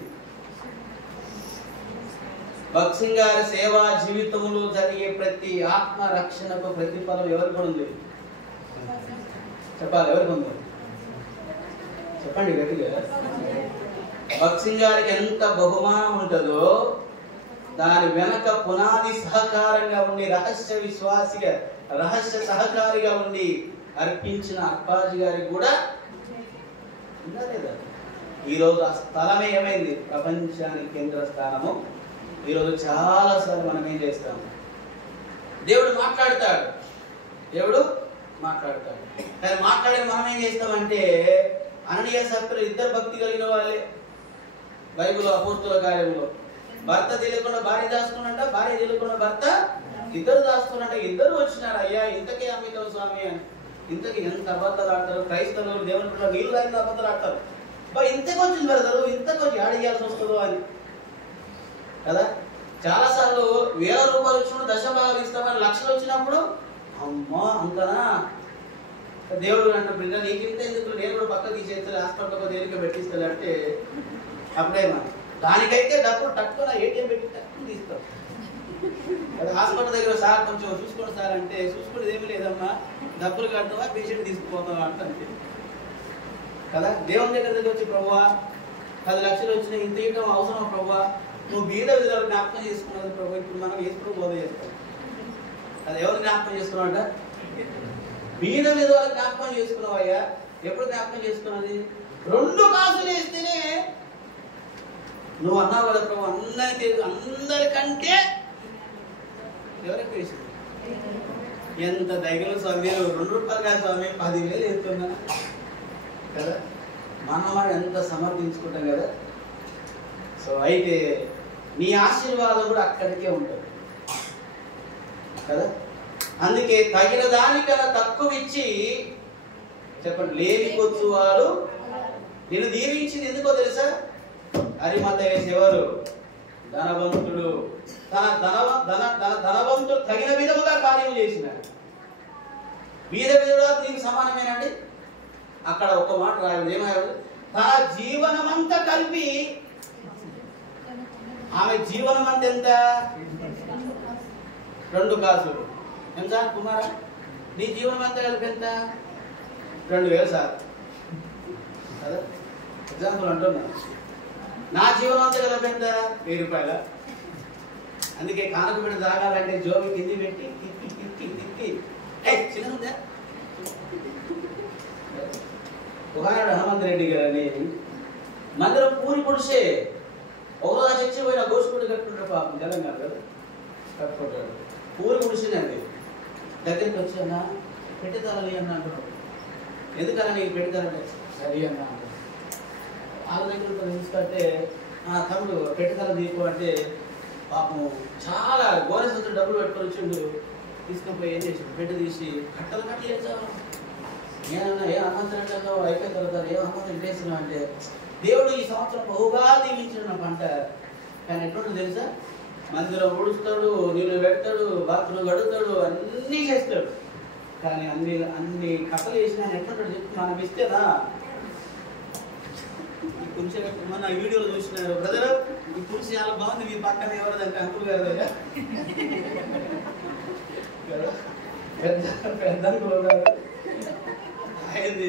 భక్సింగ్ గారి సేవా జీవితంలో జరిగే ప్రతి ఆత్మ రక్షణకు ప్రతిఫలం ఎవరికి ఉంది చెప్పాలి, ఎవరికి ఉంది చెప్పండి గట్టిగా. భక్సింగ్ గారికి ఎంత బహుమానం ఉంటుందో దాని వెనక పునాది సహకారంగా ఉండి రహస్య విశ్వాసిగా రహస్య సహకారిగా ఉండి అర్పించిన అప్పాజీ గారికి కూడా ఉందా లేదా? ఈరోజు ఆ స్థలమే ఏమైంది, ప్రపంచానికి కేంద్ర స్థానము. ఈరోజు చాలాసార్లు మనం ఏం చేస్తాము, దేవుడు మాట్లాడతాడు, దేవుడు మాట్లాడతాడు, కానీ మాట్లాడే మనం ఏం చేస్తామంటే, అననీయ సప్ఫీరు ఇద్దరు భక్తి కలిగిన వాళ్ళే బైబిల్ అపోస్తుల కార్యంలో. భర్త తెలియకుండా భార్య దాచుకున్నట్ట, భార్య తెలియకుండా భర్త ఇద్దరు దాచుకున్నట్ట. ఇద్దరు వచ్చినారు, అయ్యా ఇంతకే అమ్మితాం స్వామి అని. ఇంతకి ఎంత అబద్ధాలు ఆడతారు క్రైస్తవులు, దేవుని పిల్లలు నీళ్ళు తాగిన అబద్ధాలు ఆడతారు. ఇంతకు వచ్చింది పెడతారు, ఇంతకు వచ్చి యాడ్ చేయాల్సి వస్తుందో అని కదా. చాలాసార్లు వేల రూపాయలు వచ్చినప్పుడు దశభాగాలు ఇస్తామని లక్షలు వచ్చినప్పుడు అమ్మా అంతనా దేవుడు అంటే బిడ్డ నీకు ఇంత ఎందుకు, నేను కూడా పక్క తీసేస్తాను హాస్పిటల్లో దేనిక పెట్టిస్తాను అంటే అప్పుడేమా దానికైతే డబ్బులు తక్కువ ఏటీఎం పెట్టి తక్కువ తీస్తాం. హాస్పిటల్ దగ్గర సార్ కొంచెం చూసుకోండి సార్ అంటే, చూసుకునేది ఏమి లేదమ్మా, డబ్బులు కడతావా పేషెంట్ తీసుకుపోతావా అంటే కదా. దేవుని దగ్గర వచ్చి ప్రభువా 10 లక్షలు వచ్చినా ఇంత ఇవ్వడం అవసరం ప్రభువా, నువ్వు బీద విధాలు జ్ఞాపకం చేసుకున్నది ప్రభు. ఇప్పుడు మనం ఎప్పుడు బోధ చేస్తాం, అది ఎవరు జ్ఞాపకం చేసుకున్నావు అంట, బీద విధాలు జ్ఞాపకం చేసుకున్నావయ్యా. ఎప్పుడు జ్ఞాపకం చేసుకున్నది, 2 కాసులు వేస్తేనే నువ్వు అన్నావు కదా ప్రభు, అందరికంటే ఎవరికి వేసింది. ఎంత దగ్గర స్వామి, 2 రూపాయలు కాదు స్వామి 10,000 వేస్తున్నా కదా. మనం ఎంత సమర్థించుకుంటాం కదా. సో అయితే నీ ఆశీర్వాదం కూడా అక్కడికే ఉంటుంది కదా. అందుకే తగిన దానికన్నా తక్కువ ఇచ్చి చెప్పండి, లేనికొచ్చు వారు నేను దీవించింది ఎందుకో తెలుసా. అరిమతయేసు ఎవరు, ధనవంతుడు. ధనవంతుడు తగిన విధముగా కార్యం చేసినాడు. బీద విధుడు దీనికి సమానమేనండి. అక్కడ ఒక మాట రాయదు, ఏమయ్యాడు, తన జీవనమంతా కలిపి. ఆమె జీవనం అంతా ఎంత, 2 కాసులు. ఏం సార్ కుమారా, నీ జీవనం అంతా కలిపి ఎంత, 2,000 సార్ కదా. ఎగ్జాంపుల్ అంటున్నా, నా జీవనం అంతా కలిపి ఎంత, 1000 రూపాయల. అందుకే కానుక పెట్టి తాగాలంటే జోబి కింది పెట్టి తిప్పి తిప్పి తిప్పి చిన్నదా. ఒకనాడు హనుమంత్ రెడ్డి గారని మందిరం పూరి పుడిసే ఒకరోజు చచ్చిపోయిన గోసుకుడు కట్టుకుంటాడు పాపం, తెలంగాణ కదా కట్టుకుంటాడు. పూరి పుడిసిందండి. దగ్గరికి వచ్చి అన్న పెట్టితారని అన్న అంటున్నాడు. ఎందుకన్నా నీకు పెట్టితారంటే సరే అన్న అంటాడు. వాళ్ళ దగ్గర తీసుకుంటే తమ్ముడు పెట్టితార దీపు అంటే పాపం చాలా గోరెసంతుడు డబ్బులు పెట్టుకొని వచ్చిండు. తీసుకొని పోయి ఏం చేసాడు, పెట్టి తీసి కట్టలు కట్టి చేసావు. నేనన్నా ఏ హనుమంతుడు అయిపోయిన తర్వాత ఏ హనుమంతుడు చేస్తున్నావు అంటే, దేవుడు ఈ సంవత్సరం బహుగా దీవించిన నా పంట. కానీ ఎటువంటి తెలుసా, మందిరం ఊడుస్తాడు, నీళ్ళు పెడతాడు, బాత్రూమ్ కడుగుతాడు, అన్నీ చేస్తాడు. కానీ అన్ని కథలు వేసిన ఎట్లుంటాడు చెప్పి మనం ఇస్తేనా పురుష మన వీడియోలో చూసినారు బ్రదర్, ఈ పురుష చాలా బాగుంది, మీ పక్కన ఎవరిదంటే అంకుల్ గారు పెద్ద పెద్ద అంకుల్ గారు అయింది.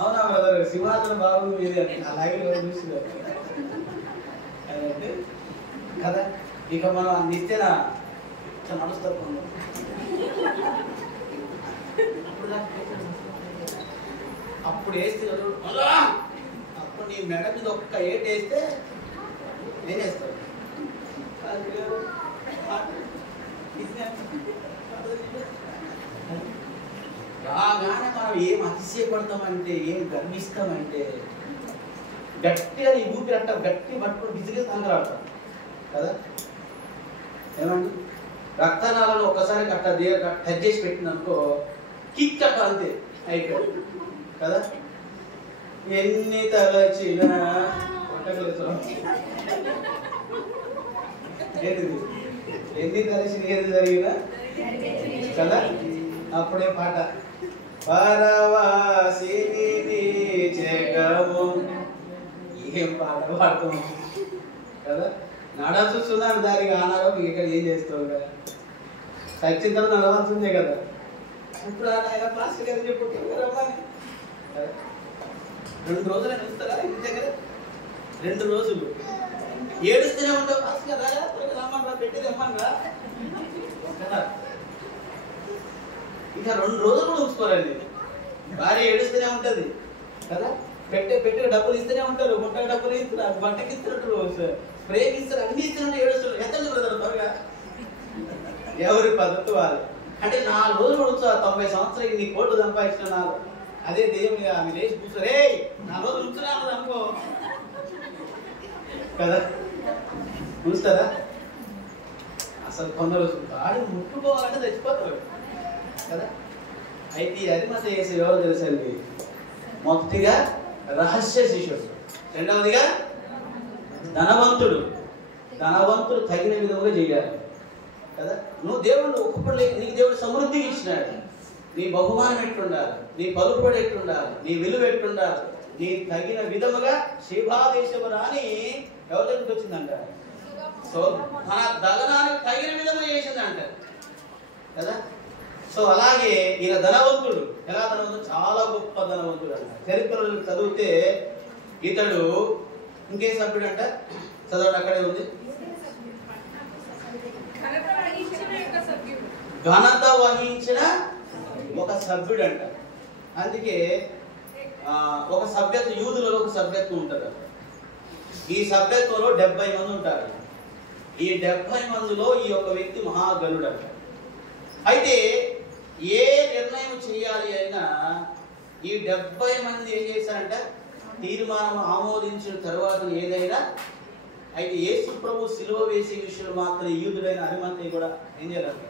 అవునా బ్రదర్, సింహాసనం బాగుంది మీది అని ఆ లైవ్ చూసినారు అంటే కదా. ఇక మనం నిత్యన నడుస్తారు అప్పుడు వేస్తే అప్పుడు నీ మెడ మీద ఒక్క ఏటు వేస్తే నేనేస్తాను. రాగానే మనం ఏం అతిశయపడతామంటే, ఏం గర్విస్తామంటే గట్టిగా నీ ఊపిరి అంటాం, గట్టి పట్టుకుని బిజిగా తంగరాడతాం కదా. ఏమండి, రక్తనాళాలు ఒక్కసారి గట్ట టచ్ చేసి పెట్టిననుకో కిక్ అట్ట అంతే అయిపోయింది కదా. ఎన్ని తలచినా ఏంటిది, ఎన్ని తలచిన ఏది జరిగినా కదా. అప్పుడే పాట పరవాసిని జగము, ఏం పాట పాడుతాం కదా. నడ చూస్తున్నాను దానికి ఆనాడు ఇక్కడ ఏం చేస్తావు కదా, సచ్చిన తర్వాత నడవాల్సిందే కదా. ఇప్పుడు ఆయన పాస్టర్ గారు చెప్పుకుంటారు రమ్మని 2 రోజులు నడుస్తారా ఇంటి దగ్గర, 2 రోజులు ఏడుస్తూనే ఉంటావు. పాస్టర్ గారు రారా, రమ్మని పెట్టి రమ్మని రా. ఇక 2 రోజులు కూడా ఉంచుకోరండి. భార్య ఏడుస్తూనే ఉంటది కదా, పెట్టే డబ్బులు ఇస్తూనే ఉంటారు, గుంట డబ్బులు ఇస్తున్నారు, బట్టకి ఇస్తున్నట్టు, స్ప్రేకి ఇస్తారు, అన్ని ఇస్తున్నట్టు ఏడుస్తారు. ఎంత బ్రదర్ త్వరగా, ఎవరి పద్ధతి వాళ్ళు. అంటే 4 రోజులు ఉంచుతారు, 90 సంవత్సరాలు ఇన్ని కోట్లు సంపాదించున్నారు. అదే దేవుని ఆమె లేచి కూర్చోరే 4 రోజులు ఉంచురాదు అనుకో కదా, ఉంచుతారా? అసలు కొందరు బాడీ ముట్టుకోవాలంటే చచ్చిపోతారు కదా. అయితే ఈ అరిమత చేసే ఎవరు తెలుసండి, మొదటిగా రహస్య శిష్యుడు, రెండవదిగా ధనవంతుడు. ధనవంతుడు తగిన విధంగా చేయాలి కదా. నువ్వు దేవుడు ఒక్కొక్కడు నీకు దేవుడు సమృద్ధి ఇచ్చినాడు, నీ బహుమానం ఎట్లుండాలి, నీ పలుకుబడి ఎట్లుండాలి, నీ విలువ ఎట్లుండాలి, నీ తగిన విధముగా శివాదేశము రాని ఎవరి దగ్గరికి వచ్చిందంట. సో మన దగనానికి తగిన విధంగా చేసిందంట కదా. సో అలాగే ఈయన ధనవంతుడు. ఎలా ధనవంతుడు? చాలా గొప్ప ధనవంతుడు అంట. చరిత్రలో చదివితే ఇతడు ఇంకే సభ్యుడు అంట, చదవండి అక్కడే ఉంది, ఘనత వహించిన ఒక సభ్యుడు అంట. అందుకే ఒక సభ్యత్వం, యూదులలో ఒక సభ్యత్వం ఉంటుంది. ఈ సభ్యత్వంలో 70 మంది ఉంటారు. ఈ 70 మందిలో ఈ యొక్క వ్యక్తి మహాగణుడు అంట. అయితే ఏ నిర్ణయం చేయాలి అయినా ఈ 70 మంది ఏం చేశారంట, తీర్మానం ఆమోదించిన తరువాత ఏదైనా అయితే యేసు ప్రభు సిలువ వేసే విషయంలో మాత్రం యూదుడైన అరిమతయి కూడా ఏం చేయాలంట,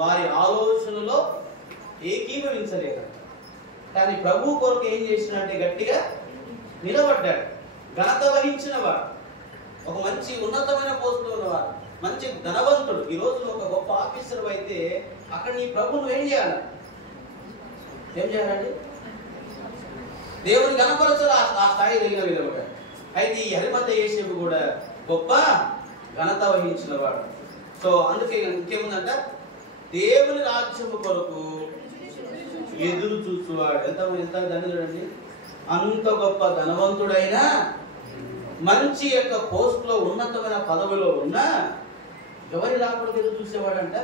వారి ఆలోచనలో ఏకీభవించలేదంట. కానీ ప్రభు కొరకు ఏం చేసినంటే గట్టిగా నిలబడ్డాడు. ఘనత వహించిన వాడు, ఒక మంచి ఉన్నతమైన పోస్టులో ఉన్నవాడు, మంచి ధనవంతుడు. ఈ రోజు ఒక గొప్ప ఆఫీసర్ అయితే అక్కడ నీ ప్రభువును ఏం చేయాలి, ఏం చేయాలండి, దేవుని గణపరచాలి ఆ స్థాయి తగిన విధముగా. అయితే ఈ అరిమత యేసేపు కూడా గొప్ప ఘనత వహించిన వాడు. సో అందుకే ఇంకేముందంట, దేవుని రాజ్యము కొరకు ఎదురు చూస్తువాడు. ఎంత ధనుడండి, అంత గొప్ప ధనవంతుడైనా మంచి యొక్క పోస్ట్ లో ఉన్నతమైన పదవిలో ఉన్న ఎవరి రాకడికి ఎదురు చూసేవాడంట.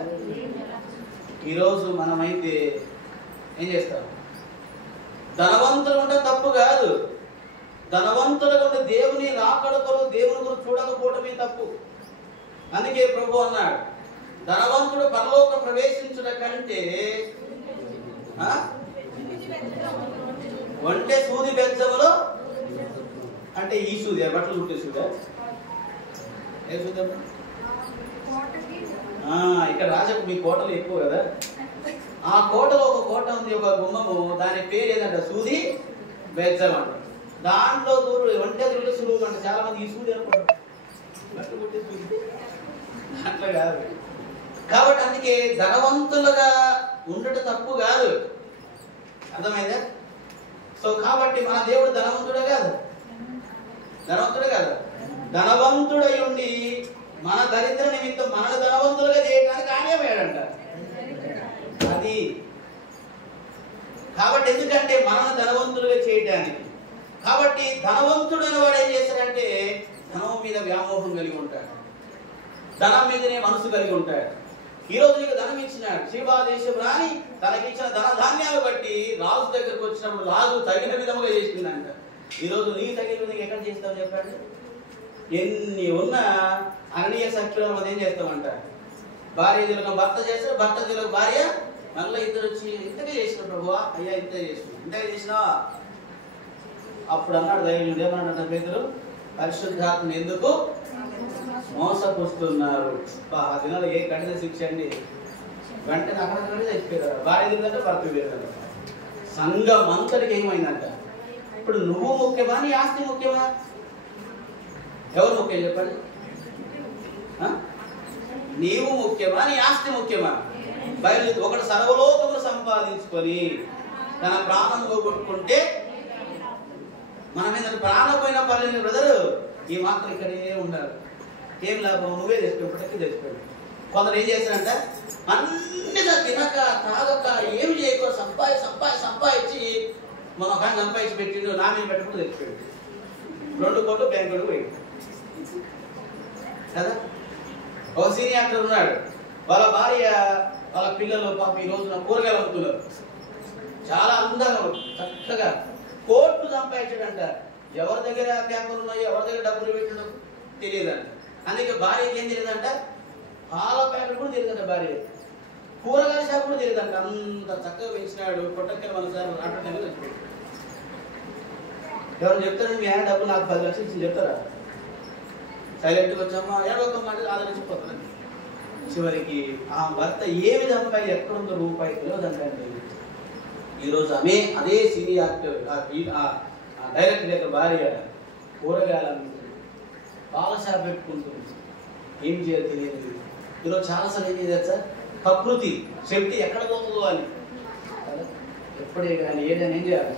ఈరోజు మనమైతే ఏం చేస్తాం, ధనవంతులు ఉంటే తప్పు కాదు, ధనవంతులుగా ఉంటే దేవుని రాకడ కొరకు దేవుని కొరకు చూడకపోవడమే తప్పు. అందుకే ప్రభు అన్నాడు, ధనవంతుడు పరలోక ప్రవేశించుట కంటే ఒంటె సూది బెచ్చములో, అంటే ఈ సూది బట్టలు కుట్టే సూదా, ఏ సూది? ఇక్కడ రాజకు మీ కోటలు ఎక్కువ కదా, ఆ కోటలో ఒక కోట ఉంది, ఒక గుమ్మము, దాని పేరు ఏంటంటే సూది బెచ్చం అంట. దాంట్లో దూరు ఒంటె దూరు సులువు అంట. చాలా మంది ఈ సూది అనుకుంటారు, బట్టలు కుట్టే సూది అట్లా కాదు. కాబట్టి అందుకే ధనవంతులుగా ఉండటం తప్పు కాదు, అర్థమైందా? సో కాబట్టి మన దేవుడు ధనవంతుడే కాదు ధనవంతుడు కాదు, ధనవంతుడై ఉండి మన దరిద్ర నిమిత్తం మనల్ని ధనవంతులుగా చేయడానికి ఆయనే పోయాడంట. అది కాబట్టి ఎందుకంటే మనల్ని ధనవంతులుగా చేయడానికి. కాబట్టి ధనవంతుడైన వాడు ఏం చేస్తాడంటే ధనం మీద వ్యామోహం కలిగి ఉంటాడు, ధనం మీదనే మనసు కలిగి ఉంటాడు. ఈ రోజు నీకు ధనం ఇచ్చినాడు, శివాదేశం రాని తనకిచ్చిన ధన ధాన్యాలు బట్టి రాజు దగ్గరకు వచ్చినప్పుడు రాజు తగిన విధముగా చేసిందంట. ఈ రోజు నీ తగిన విధంగా ఎక్కడ చేస్తావు చెప్పండి? ఎన్ని ఉన్నా అననీయ సఖ్యుల మనం ఏం చేస్తామంట, భార్య తిలకం భర్త చేస్తారు, భర్త తిలకం భార్య, మళ్ళీ ఇద్దరు వచ్చి ఇంతగా చేసిన ప్రభువా, అయ్యా ఇంత చేసిన, ఇంతగా చేసినావా? అప్పుడు అన్నాడు దైవజనుడు, ఏమన్నాడు పేతురు, పరిశుద్ధాత్మను ఎందుకు మోసపుస్తున్నారు. ఆ దినాలు ఏ కఠిన శిక్ష అండి, వెంటనే అక్కడ చచ్చిపోయారు. భార్య తిరిగిందంటే భర్త పోయారు. సంఘం అంతటికి ఏమైందంట. ఇప్పుడు నువ్వు ముఖ్యమా, నీ ఆస్తి ముఖ్యమా? ఎవరు ముఖ్యం చెప్పండి? నీవు ముఖ్యమా, నీ ఆస్తి ముఖ్యమా? బయలు ఒకటి సర్వలోకములు సంపాదించుకొని తన ప్రాణం పోగొట్టుకుంటే మన మీద ప్రాణం పోయిన పర్లేదు బ్రదరు, ఈ మాత్రం ఇక్కడే ఉండాలి, ఏం లాభం, నువ్వే తెచ్చిపోయి తెచ్చిపోయాడు. కొందరు ఏం చేస్తారంట, అన్నిగా తినక తాగక ఏమి చేయక సంపాదించి మన ఒక సంపాదించి పెట్టిండు, నా మీద పెట్టుకుంటూ తెచ్చిపోయాడు. 2 కోట్లు బ్యాంకుడు పోయి కదా. ఒక సీనియర్ యాక్టర్ ఉన్నాడు, వాళ్ళ భార్య వాళ్ళ పిల్లలు పాప ఈ రోజున కూరగాయలు అమ్ముతున్నారు, చాలా అందంగా చక్కగా కోట్లు సంపాదించాడంట. ఎవరి దగ్గర పేపర్లు ఉన్నాయో, ఎవరి దగ్గర డబ్బులు పెట్టడం తెలియదంట. అందుకే భార్యకి ఏం తెలియదంట, పాల ప్యాకెట్ కూడా తెలియదంట, భార్య కూరగాయల షాప్ కూడా తెలియదంట. అంత చక్కగా పెంచినాడు, పొట్టక్కలు మన సార్ ఆటోటంగా చచ్చిపోయాడు. ఎవరు చెప్తారు, మీ ఆయన డబ్బులు నాకు 10 లక్షలు ఇచ్చి చెప్తారా? సైలెంట్గా వచ్చామా, ఏడొక మాట ఆదరించిపోతుంది. చివరికి ఆ భర్త ఏ విధంగా ఎక్కడుందో రూపాయి తెలియదంటండి. ఈరోజు అదే సినీ యాక్టర్ డైరెక్టర్ యొక్క భార్య కూరగాయలు పాల షాప్ పెట్టుకుంటుంది, ఏం చేయాలి తెలియదు. ఈరోజు చాలాసార్లు ఏం చేయాలి సార్, ప్రకృతి శక్తి ఎక్కడ పోతుందో అని ఎప్పుడే కానీ ఏదైనా ఏం చేయాలి,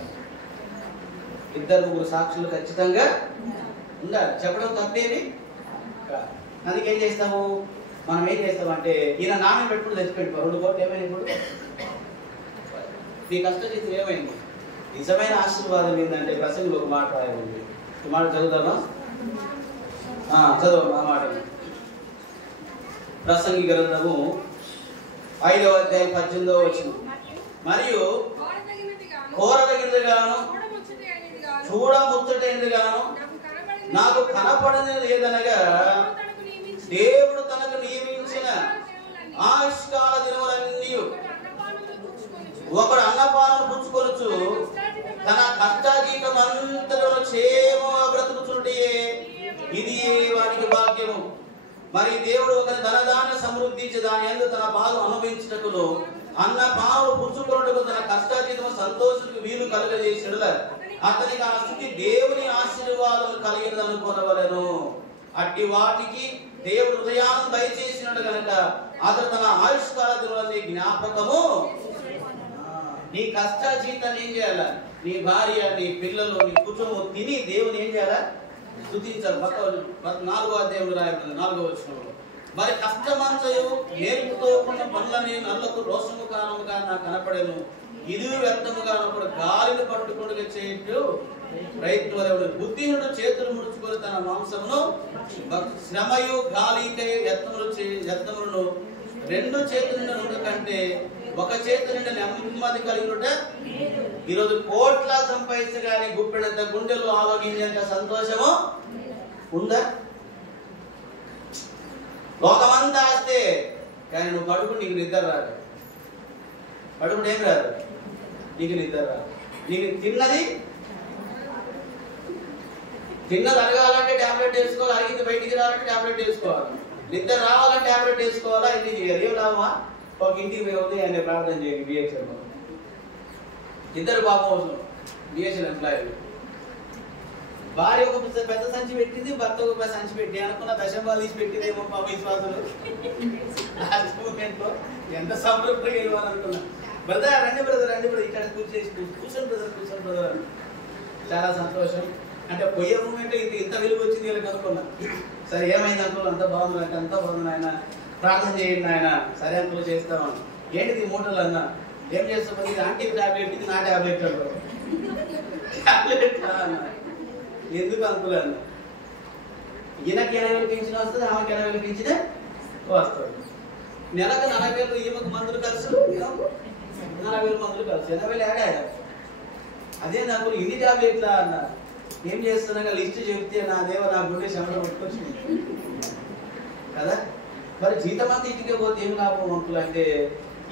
2-3 సాక్షులు ఖచ్చితంగా ఉండాలి. చెప్పడం తప్పేది. అందుకే ఏం చేస్తాము, మనం ఏం చేస్తామంటే ఈయన నామే పెట్టుకుని తెచ్చిపెట్టుకో 2 కోట్లు ఏమైనా ఇప్పుడు నీ కష్టజీతం ఏమైంది? నిజమైన ఆశీర్వాదం ఏంటంటే ప్రసంగిలో ఒక మాట రాయండి, ఈ మాట చదువుతామా? చదువు ఆ మాట. ప్రసంగి గ్రంథము 5వ అధ్యాయం 18వ వచనం, మరియు కోరదగినదిగాను చూడముచ్చటైనదిగాను నాకు కనపడనిది ఏదనగా దేవుడు తనకు నియమించిన ఆయుష్కాల దినములన్నీ ఒకడు అన్నపానం పుచ్చుకొనుచు తన కష్టాజీతం అంతలో క్షేమంగా బ్రతుకుచుంటే ఇది వారికి భాగ్యము. మరి దేవుడు ఒకరి ధనధాన్య సమృద్ధించి దాని యందు తన భాగం అనుభవించుటకును అన్నపానములు పుచ్చుకొనుటకు తన కష్టాజీతం సంతోషులకు వీలు కలుగజేసినలా అతనికి ఆ స్థితి దేవుని ఆశీర్వాదం కలిగినది అనుకోనవలెను. అట్టి వాటికి దేవుడు హృదయాన్ని దయచేసినట్టు కనుక అతను తన ఆయుష్కాల దినాన్ని జ్ఞాపకము. నీ కష్టాజీతాన్ని ఏం చేయాల, నీ భార్య, నీ పిల్లలు, నీ కుటుంబం తిని దేవుని ఏం చేయాలా, స్తుతించాలి. 4వ అధ్యాయంలో రాయబడింది 4వ వచనంలో, మరి కష్టమంతయు నేర్పుతో ఉన్న పనులని నల్లకు రోషము కారణముగా నాకు కనపడేను, ఇది వ్యర్థముగా ఉన్నప్పుడు గాలిని పట్టుకుంటూ చేయట్టు ప్రయత్నం. బుద్ధిహీనుడు చేతులు ముడుచుకొని తన మాంసమును శ్రమయు గాలికై యత్నములను 2 చేతుల నుండి కంటే 1 చేతి నుండి నెమ్మది కలిగినట. ఈరోజు కోట్ల సంపాదిస్తే కానీ గుప్పెడంత గుండెలు ఆలోగించేంత సంతోషము ఉందా? లోకమంతా ఆస్తే కానీ నువ్వు పడుకుని నీకు నిద్ర రాదు, పడుకుని ఏం రాదు, నీకు నిద్ర రాదు. నీకు తిన్నది అరగాలంటే టాబ్లెట్ వేసుకోవాలి, అరిగింది బయటికి రావాలంటే టాబ్లెట్ వేసుకోవాలి, నిద్ర రావాలంటే టాబ్లెట్ వేసుకోవాలా, ఇన్ని చేయాలి. ఏం లాభమా? ఒక ఇంటికి పోయి ఆయన ప్రార్థన చేయండి. బిహెచ్ఎల్ 2 పాపం అవసరం, బిహెచ్ఎల్ ఎంప్లాయీలు. భార్య ఒక పెద్ద సంచి పెట్టింది, భర్త ఒక సంచి పెట్టి అనుకున్న దశంబాలు తీసి పెట్టిందేమో పాప విశ్వాసులు. లాస్ట్ మూమెంట్ లో ఎంత సంతృప్తిగా ఇవ్వాలనుకున్నా. బ్రదర్ రండి, బ్రదర్ రండి, బ్రదర్ ఇక్కడ కూర్చోండి బ్రదర్, కూర్చోండి బ్రదర్. చాలా సంతోషం. అంటే పోయే మూమెంట్ ఇంత వెలుగు వచ్చింది వీళ్ళకి అనుకున్నా. సరే ఏమైంది అంకుల్, అంత బాగుంది అంటే అంత బాగుంది ఆయన, ప్రార్థన చేయండి ఆయన. సరే అంకుల్ చేస్తామని. ఏంటిది మూటలు అన్న, ఏం చేస్తామని, ఇది ఆంటీ టాబ్లెట్, ఇది నా టాబ్లెట్ టాబ్లెట్ అన్న. ఎందుకు అంకుల్ అన్న, ఈయనకి 80,000 పెంచిన వస్తుంది, ఆమెకి 80,000 పెంచిన వస్తుంది. నెలకు 40,000 ఈమెకు మందులు ఖర్చు, 40,000 మందులు ఖర్చు, 80,000 ఏడా. అదే నాకు ఇన్ని టాబ్లెట్లా అన్న. ఏం చేస్తున్నా లిస్ట్ చెప్తే నా నా గుండె శమలో కొట్టుకొచ్చింది కదా. మరి జీతం అంతా ఇంటికే పోతే ఏం లాభం అంకులు అంటే,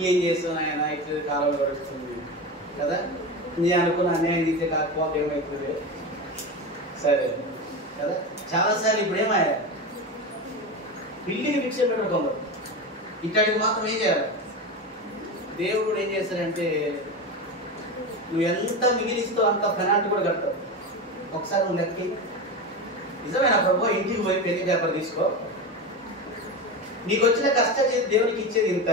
ఏం చేస్తున్నా ఆయన ఇట్లా కాలం గడుస్తుంది కదా. నేను అనుకున్న అన్యాయం తీస్తే కాకపోతే ఏమవుతుంది సరే కదా. చాలాసార్లు ఇప్పుడు ఏమయ్యా, పిల్లిని భిక్ష పెట్టకుండా ఇక్కడికి మాత్రం ఏం చేయాలి, దేవుడు ఏం చేస్తాడంటే నువ్వు ఎంత మిగిలిస్తావు అంత పెనాల్టీ కూడా కడతావు. ఒకసారి నువ్వు లెక్కి, నిజమేనా ప్రభు, ఇంటికి పోయి పెళ్లి పేపర్ తీసుకో, నీకు వచ్చిన కష్టం చేసి దేవునికి ఇచ్చేది ఇంత,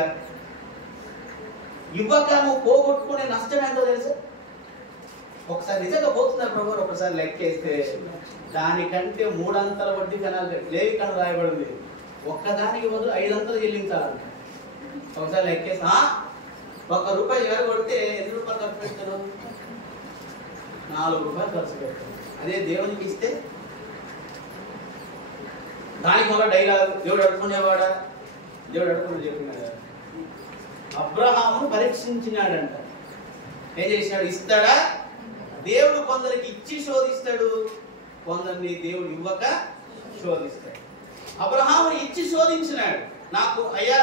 ఇవ్వక నువ్వు పోగొట్టుకునే నష్టం ఏంటో తెలుసా. ఒకసారి నిజంగా పోతున్నా ప్రభు, ఒకసారి లెక్కేస్తే దానికంటే 3 అంతల వడ్డీ కనాలి లేవి కన్నా రాయబడింది. ఒక్కదానికి బదులు 5 అంతలు చెల్లించాలంట. ఒకసారి లెక్కేసి ₹1 ఎవరు కొడితే ఎన్ని రూపాయలు ఖర్చు పెడతారు, 4 రూపాయలు ఖర్చు పెడతారు. అదే దేవునికి ఇస్తే దానికి వల్ల డైలాగ్, దేవుడు అడుక్కునేవాడా, దేవుడు అడుక్కుని చెప్పినాడు. అబ్రహామును పరీక్షించినాడంట. ఏం చేసినాడు, ఇస్తాడా, దేవుడు కొందరికి ఇచ్చి శోధిస్తాడు, కొందరిని దేవుడు ఇవ్వక శోధిస్తాడు. అబ్రహాముని ఇచ్చి శోధించినాడు. నాకు అయ్యా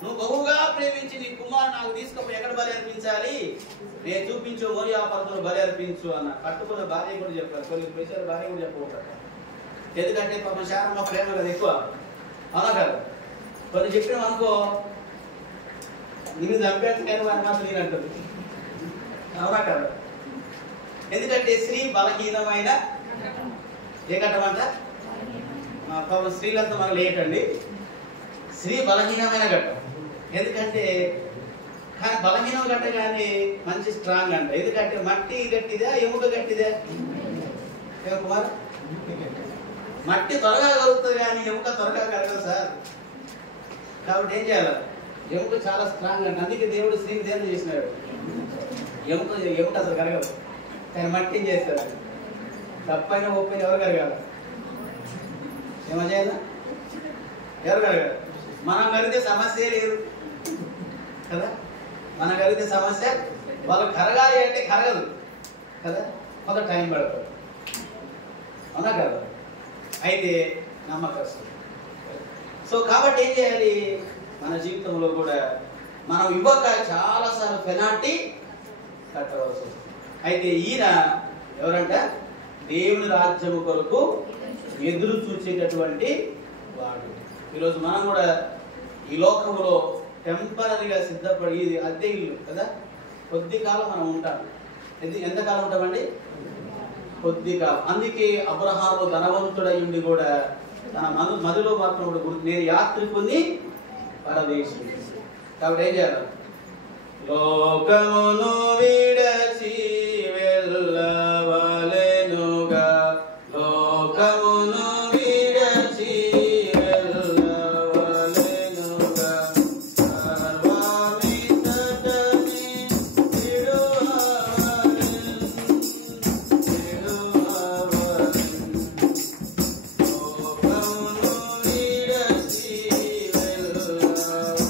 నువ్వు బహుగా ప్రేమించి నీ కుమారుడు నాకు తీసుకుపోయి ఎక్కడ బలి అర్పించాలి, నేను చూపించు మోరియా పర్వతంలో బలి అర్పించు అన్న. కట్టుకున్న భార్య కూడా చెప్పారు, కొన్ని విషయాలు భార్య కూడా చెప్పకూడదు. ఎందుకంటే పాపం శారమ్మ ప్రేమ కదా ఎక్కువ, అవునా కదా. కొన్ని చెప్పినాం అనుకో, నిన్ను చంపేస్తే కానీ వారి మాత్రం నేను అంటుంది, అవునా కదా. ఎందుకంటే స్త్రీ బలహీనమైన ఏ ఘట్టమంట, పాపం స్త్రీలంతా మనం లేటండి, స్త్రీ బలహీనమైన ఘట్టం. ఎందుకంటే కానీ బలహీనం గట్ట కానీ మంచి స్ట్రాంగ్ అంట. ఎందుకంటే మట్టి గట్టిదే, ఎముక గట్టిదే కుమార్, మట్టి త్వరగా కలుగుతుంది కానీ ఎముక త్వరగా కలగదు సార్. కాబట్టి ఏం చేయాలి, ఎముక చాలా స్ట్రాంగ్ అంట. అందుకే దేవుడు స్త్రీని దేవుడు చేసినాడు. ఎముక అసలు కరగదు, కానీ మట్టి చేస్తాడు. తప్పైన ఒప్పైన ఎవరు కరగాలి, ఏమో చేయాలి, ఎవరు కరగాలి. మనం కరిగితే సమస్య లేదు కదా, మనం కరిగితే సమస్య, వాళ్ళు కరగాలి అంటే కరగదు కదా, కొంత టైం పడుతుంది, అవునా కదా. అయితే నమ్మకం. సో కాబట్టి ఏం చేయాలి, మన జీవితంలో కూడా మనం ఇవ్వక చాలాసార్లు పెనాల్టీ కట్టవలసి వస్తుంది. అయితే ఈయన ఎవరంట, దేవుని రాజ్యము కొరకు ఎదురు చూసేటటువంటి వాడు. ఈరోజు మనం కూడా ఈ లోకంలో టెంపరీగా సిద్ధపడి, ఇది అద్దె ఇల్లు కదా, కొద్ది కాలం మనం ఉంటాం. ఎంతకాలం ఉంటామండి, కొద్ది కాలం. అందుకే అబ్రహాము ధనవంతుడై ఉండి కూడా తన మదిలో మాత్రం నేను యాత్రికుని పరదేశి. కాబట్టి ఏం చేయాలి, లోకమును విడచి వెళ్ళవలెనుగా, లోకమును విడచి వెళ్ళవలెనుగా, సర్వమితటని విడువవలెన్, లోకమును విడచి వెళ్ళవలెన్.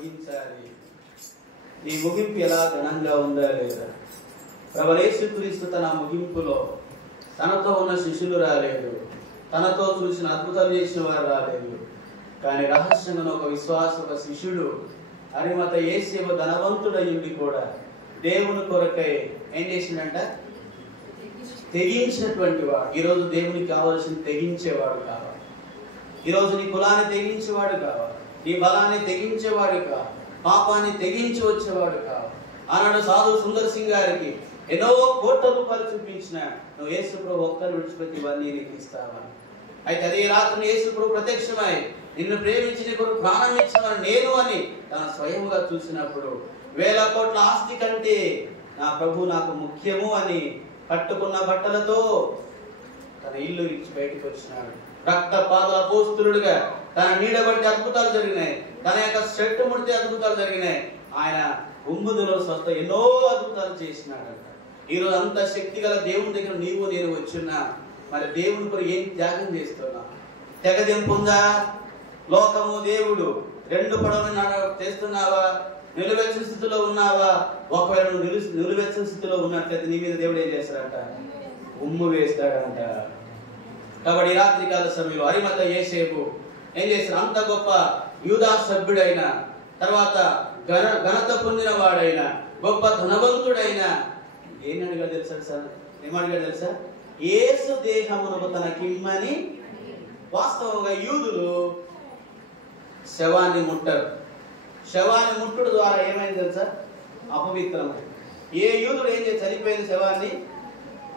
ముగించాలి. ఈ ముగింపు ఎలా ఘనంగా ఉందా లేదా? ప్రభువైన యేసుక్రీస్తు తన ముగింపులో తనతో ఉన్న శిష్యులు రాలేదు, తనతో చూసిన అద్భుతాలు చేసిన వారు రాలేదు. కానీ రహస్యంగా ఒక విశ్వాస ఒక శిష్యుడు అరిమత యేసేవ ధనవంతుడయ్యుండి కూడా దేవుని కొరకై ఏం చేసిండంట? తెగించినటువంటి వాడు. ఈరోజు దేవునికి కావాల్సిన తెగించేవాడు కావాలి. ఈరోజు నీ కులాన్ని తెగించేవాడు కావాలి, నీ బలాన్ని తెగించేవాడు కావాలి, పాపాన్ని తెగించి వచ్చేవాడు కావాలి. ఆనాడు సాధు సుందర్ సింగ్ గారికి ఎన్నో కోట్ల రూపాయలు చూపించిన నువ్వు యేసు ప్రభు ఒక్కరు విడిచిపెట్టి ఇవన్నీ నీకు ఇస్తావని. అయితే అదే రాత్రి యేసు ప్రభు ప్రత్యక్షమై నిన్ను ప్రేమించి నీ కొరకు ప్రాణం ఇచ్చినవాడు నేను అని తన స్వయంగా చూసినప్పుడు వేల కోట్ల ఆస్తి కంటే నా ప్రభు నాకు ముఖ్యము అని కట్టుకున్న బట్టలతో తన ఇల్లు ఇచ్చి బయటకు వచ్చినాడు. రక్త పాదల అపోస్తులుడిగా తన నీడబట్టి అద్భుతాలు జరిగినాయి, తన యొక్క షర్టు ముడితే అద్భుతాలు జరిగినాయి. ఆయన ఉమ్ముదులో స్వస్థ ఎన్నో అద్భుతాలు చేసినాడంట. ఈరోజు అంత శక్తి గల దేవుని దగ్గర నీవు నేను వచ్చున్నా, మరి దేవుని కొరకు ఏం త్యాగం చేస్తున్నా? తెగదెంపుందా? లోకము దేవుడు రెండు పడవలు చేస్తున్నావా? నిలువెచ్చని స్థితిలో ఉన్నావా? ఒకవేళ నువ్వు నిలువెచ్చని స్థితిలో ఉన్నట్లయితే నీ మీద దేవుడు ఏం చేస్తాడంట? ఉమ్ము వేస్తాడంట. కాబట్టి రాత్రికాల సమయంలో అరిమత యేసేపు ఏం చేశాడు? అంత గొప్ప యూదా సభ్యుడైన, తర్వాత ఘనత పొందిన వాడైన, గొప్ప ధనవంతుడైన ఏం అడిగాడు తెలుసా సార్? ఏమడిగాడు తెలుసా? యేసు దేహమునకు తనకిమ్మని. వాస్తవంగా యూదులు శవాన్ని ముట్టరు. శవాన్ని ముట్టుడు ద్వారా ఏమైంది తెలుసా? అపవిత్రమైంది. ఏ యూదుడు ఏం చేసి చనిపోయింది శవాన్ని?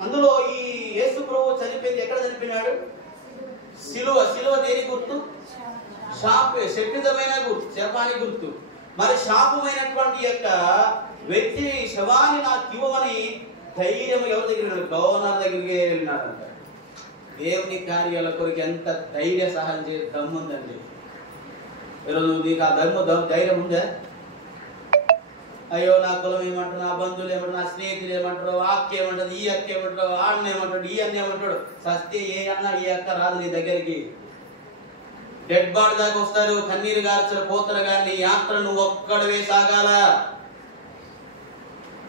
అందులో ఈ యేసు ప్రభు చనిపోయింది ఎక్కడ చనిపోయినాడు? సిలువ. సిలువ దేని గుర్తు? శాపే, శపితమైన గుర్తు, శపానికి గుర్తు. మరి శాపమైనటువంటి యొక్క వ్యక్తి శవాన్ని నాకు ఇవ్వమని ధైర్యం ఎవరి దగ్గర వెళ్ళాడు? గవర్నర్ దగ్గరికి వెళ్ళినాడంట. దేవుని కార్యాల కొరకు ఎంత ధైర్య సహాయం చేసే దమ్ముందండి. ఈరోజు నీకు ఆ ధైర్యం ఉందా? అయ్యో నా కులం ఏమంటారు, నా బంధువులు ఏమంటారు, నా స్నేహితులు ఏమంటారు, ఆ అక్క ఏమంటారు, ఈ అక్క ఏమంటారు, ఆడని ఏమంటాడు, ఈ అన్న ఏమంటాడు. సస్తే ఏ అన్న ఈ అక్క రాదు నీ దగ్గరికి. డెడ్ బాడీ దాకా వస్తారు, కన్నీరు గార్చరు, పోతారు. కానీ నీ యాత్ర నువ్వు ఒక్కడవే సాగాల.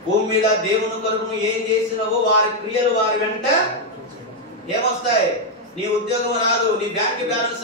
భూమి మీద దేవుని కొరకు నువ్వు ఏం చేసినావో వారి క్రియలు వారి వెంట ఏమొస్తాయి? నీ ఉద్యోగం రాదు, నీ బ్యాంక్ బ్యాలెన్స్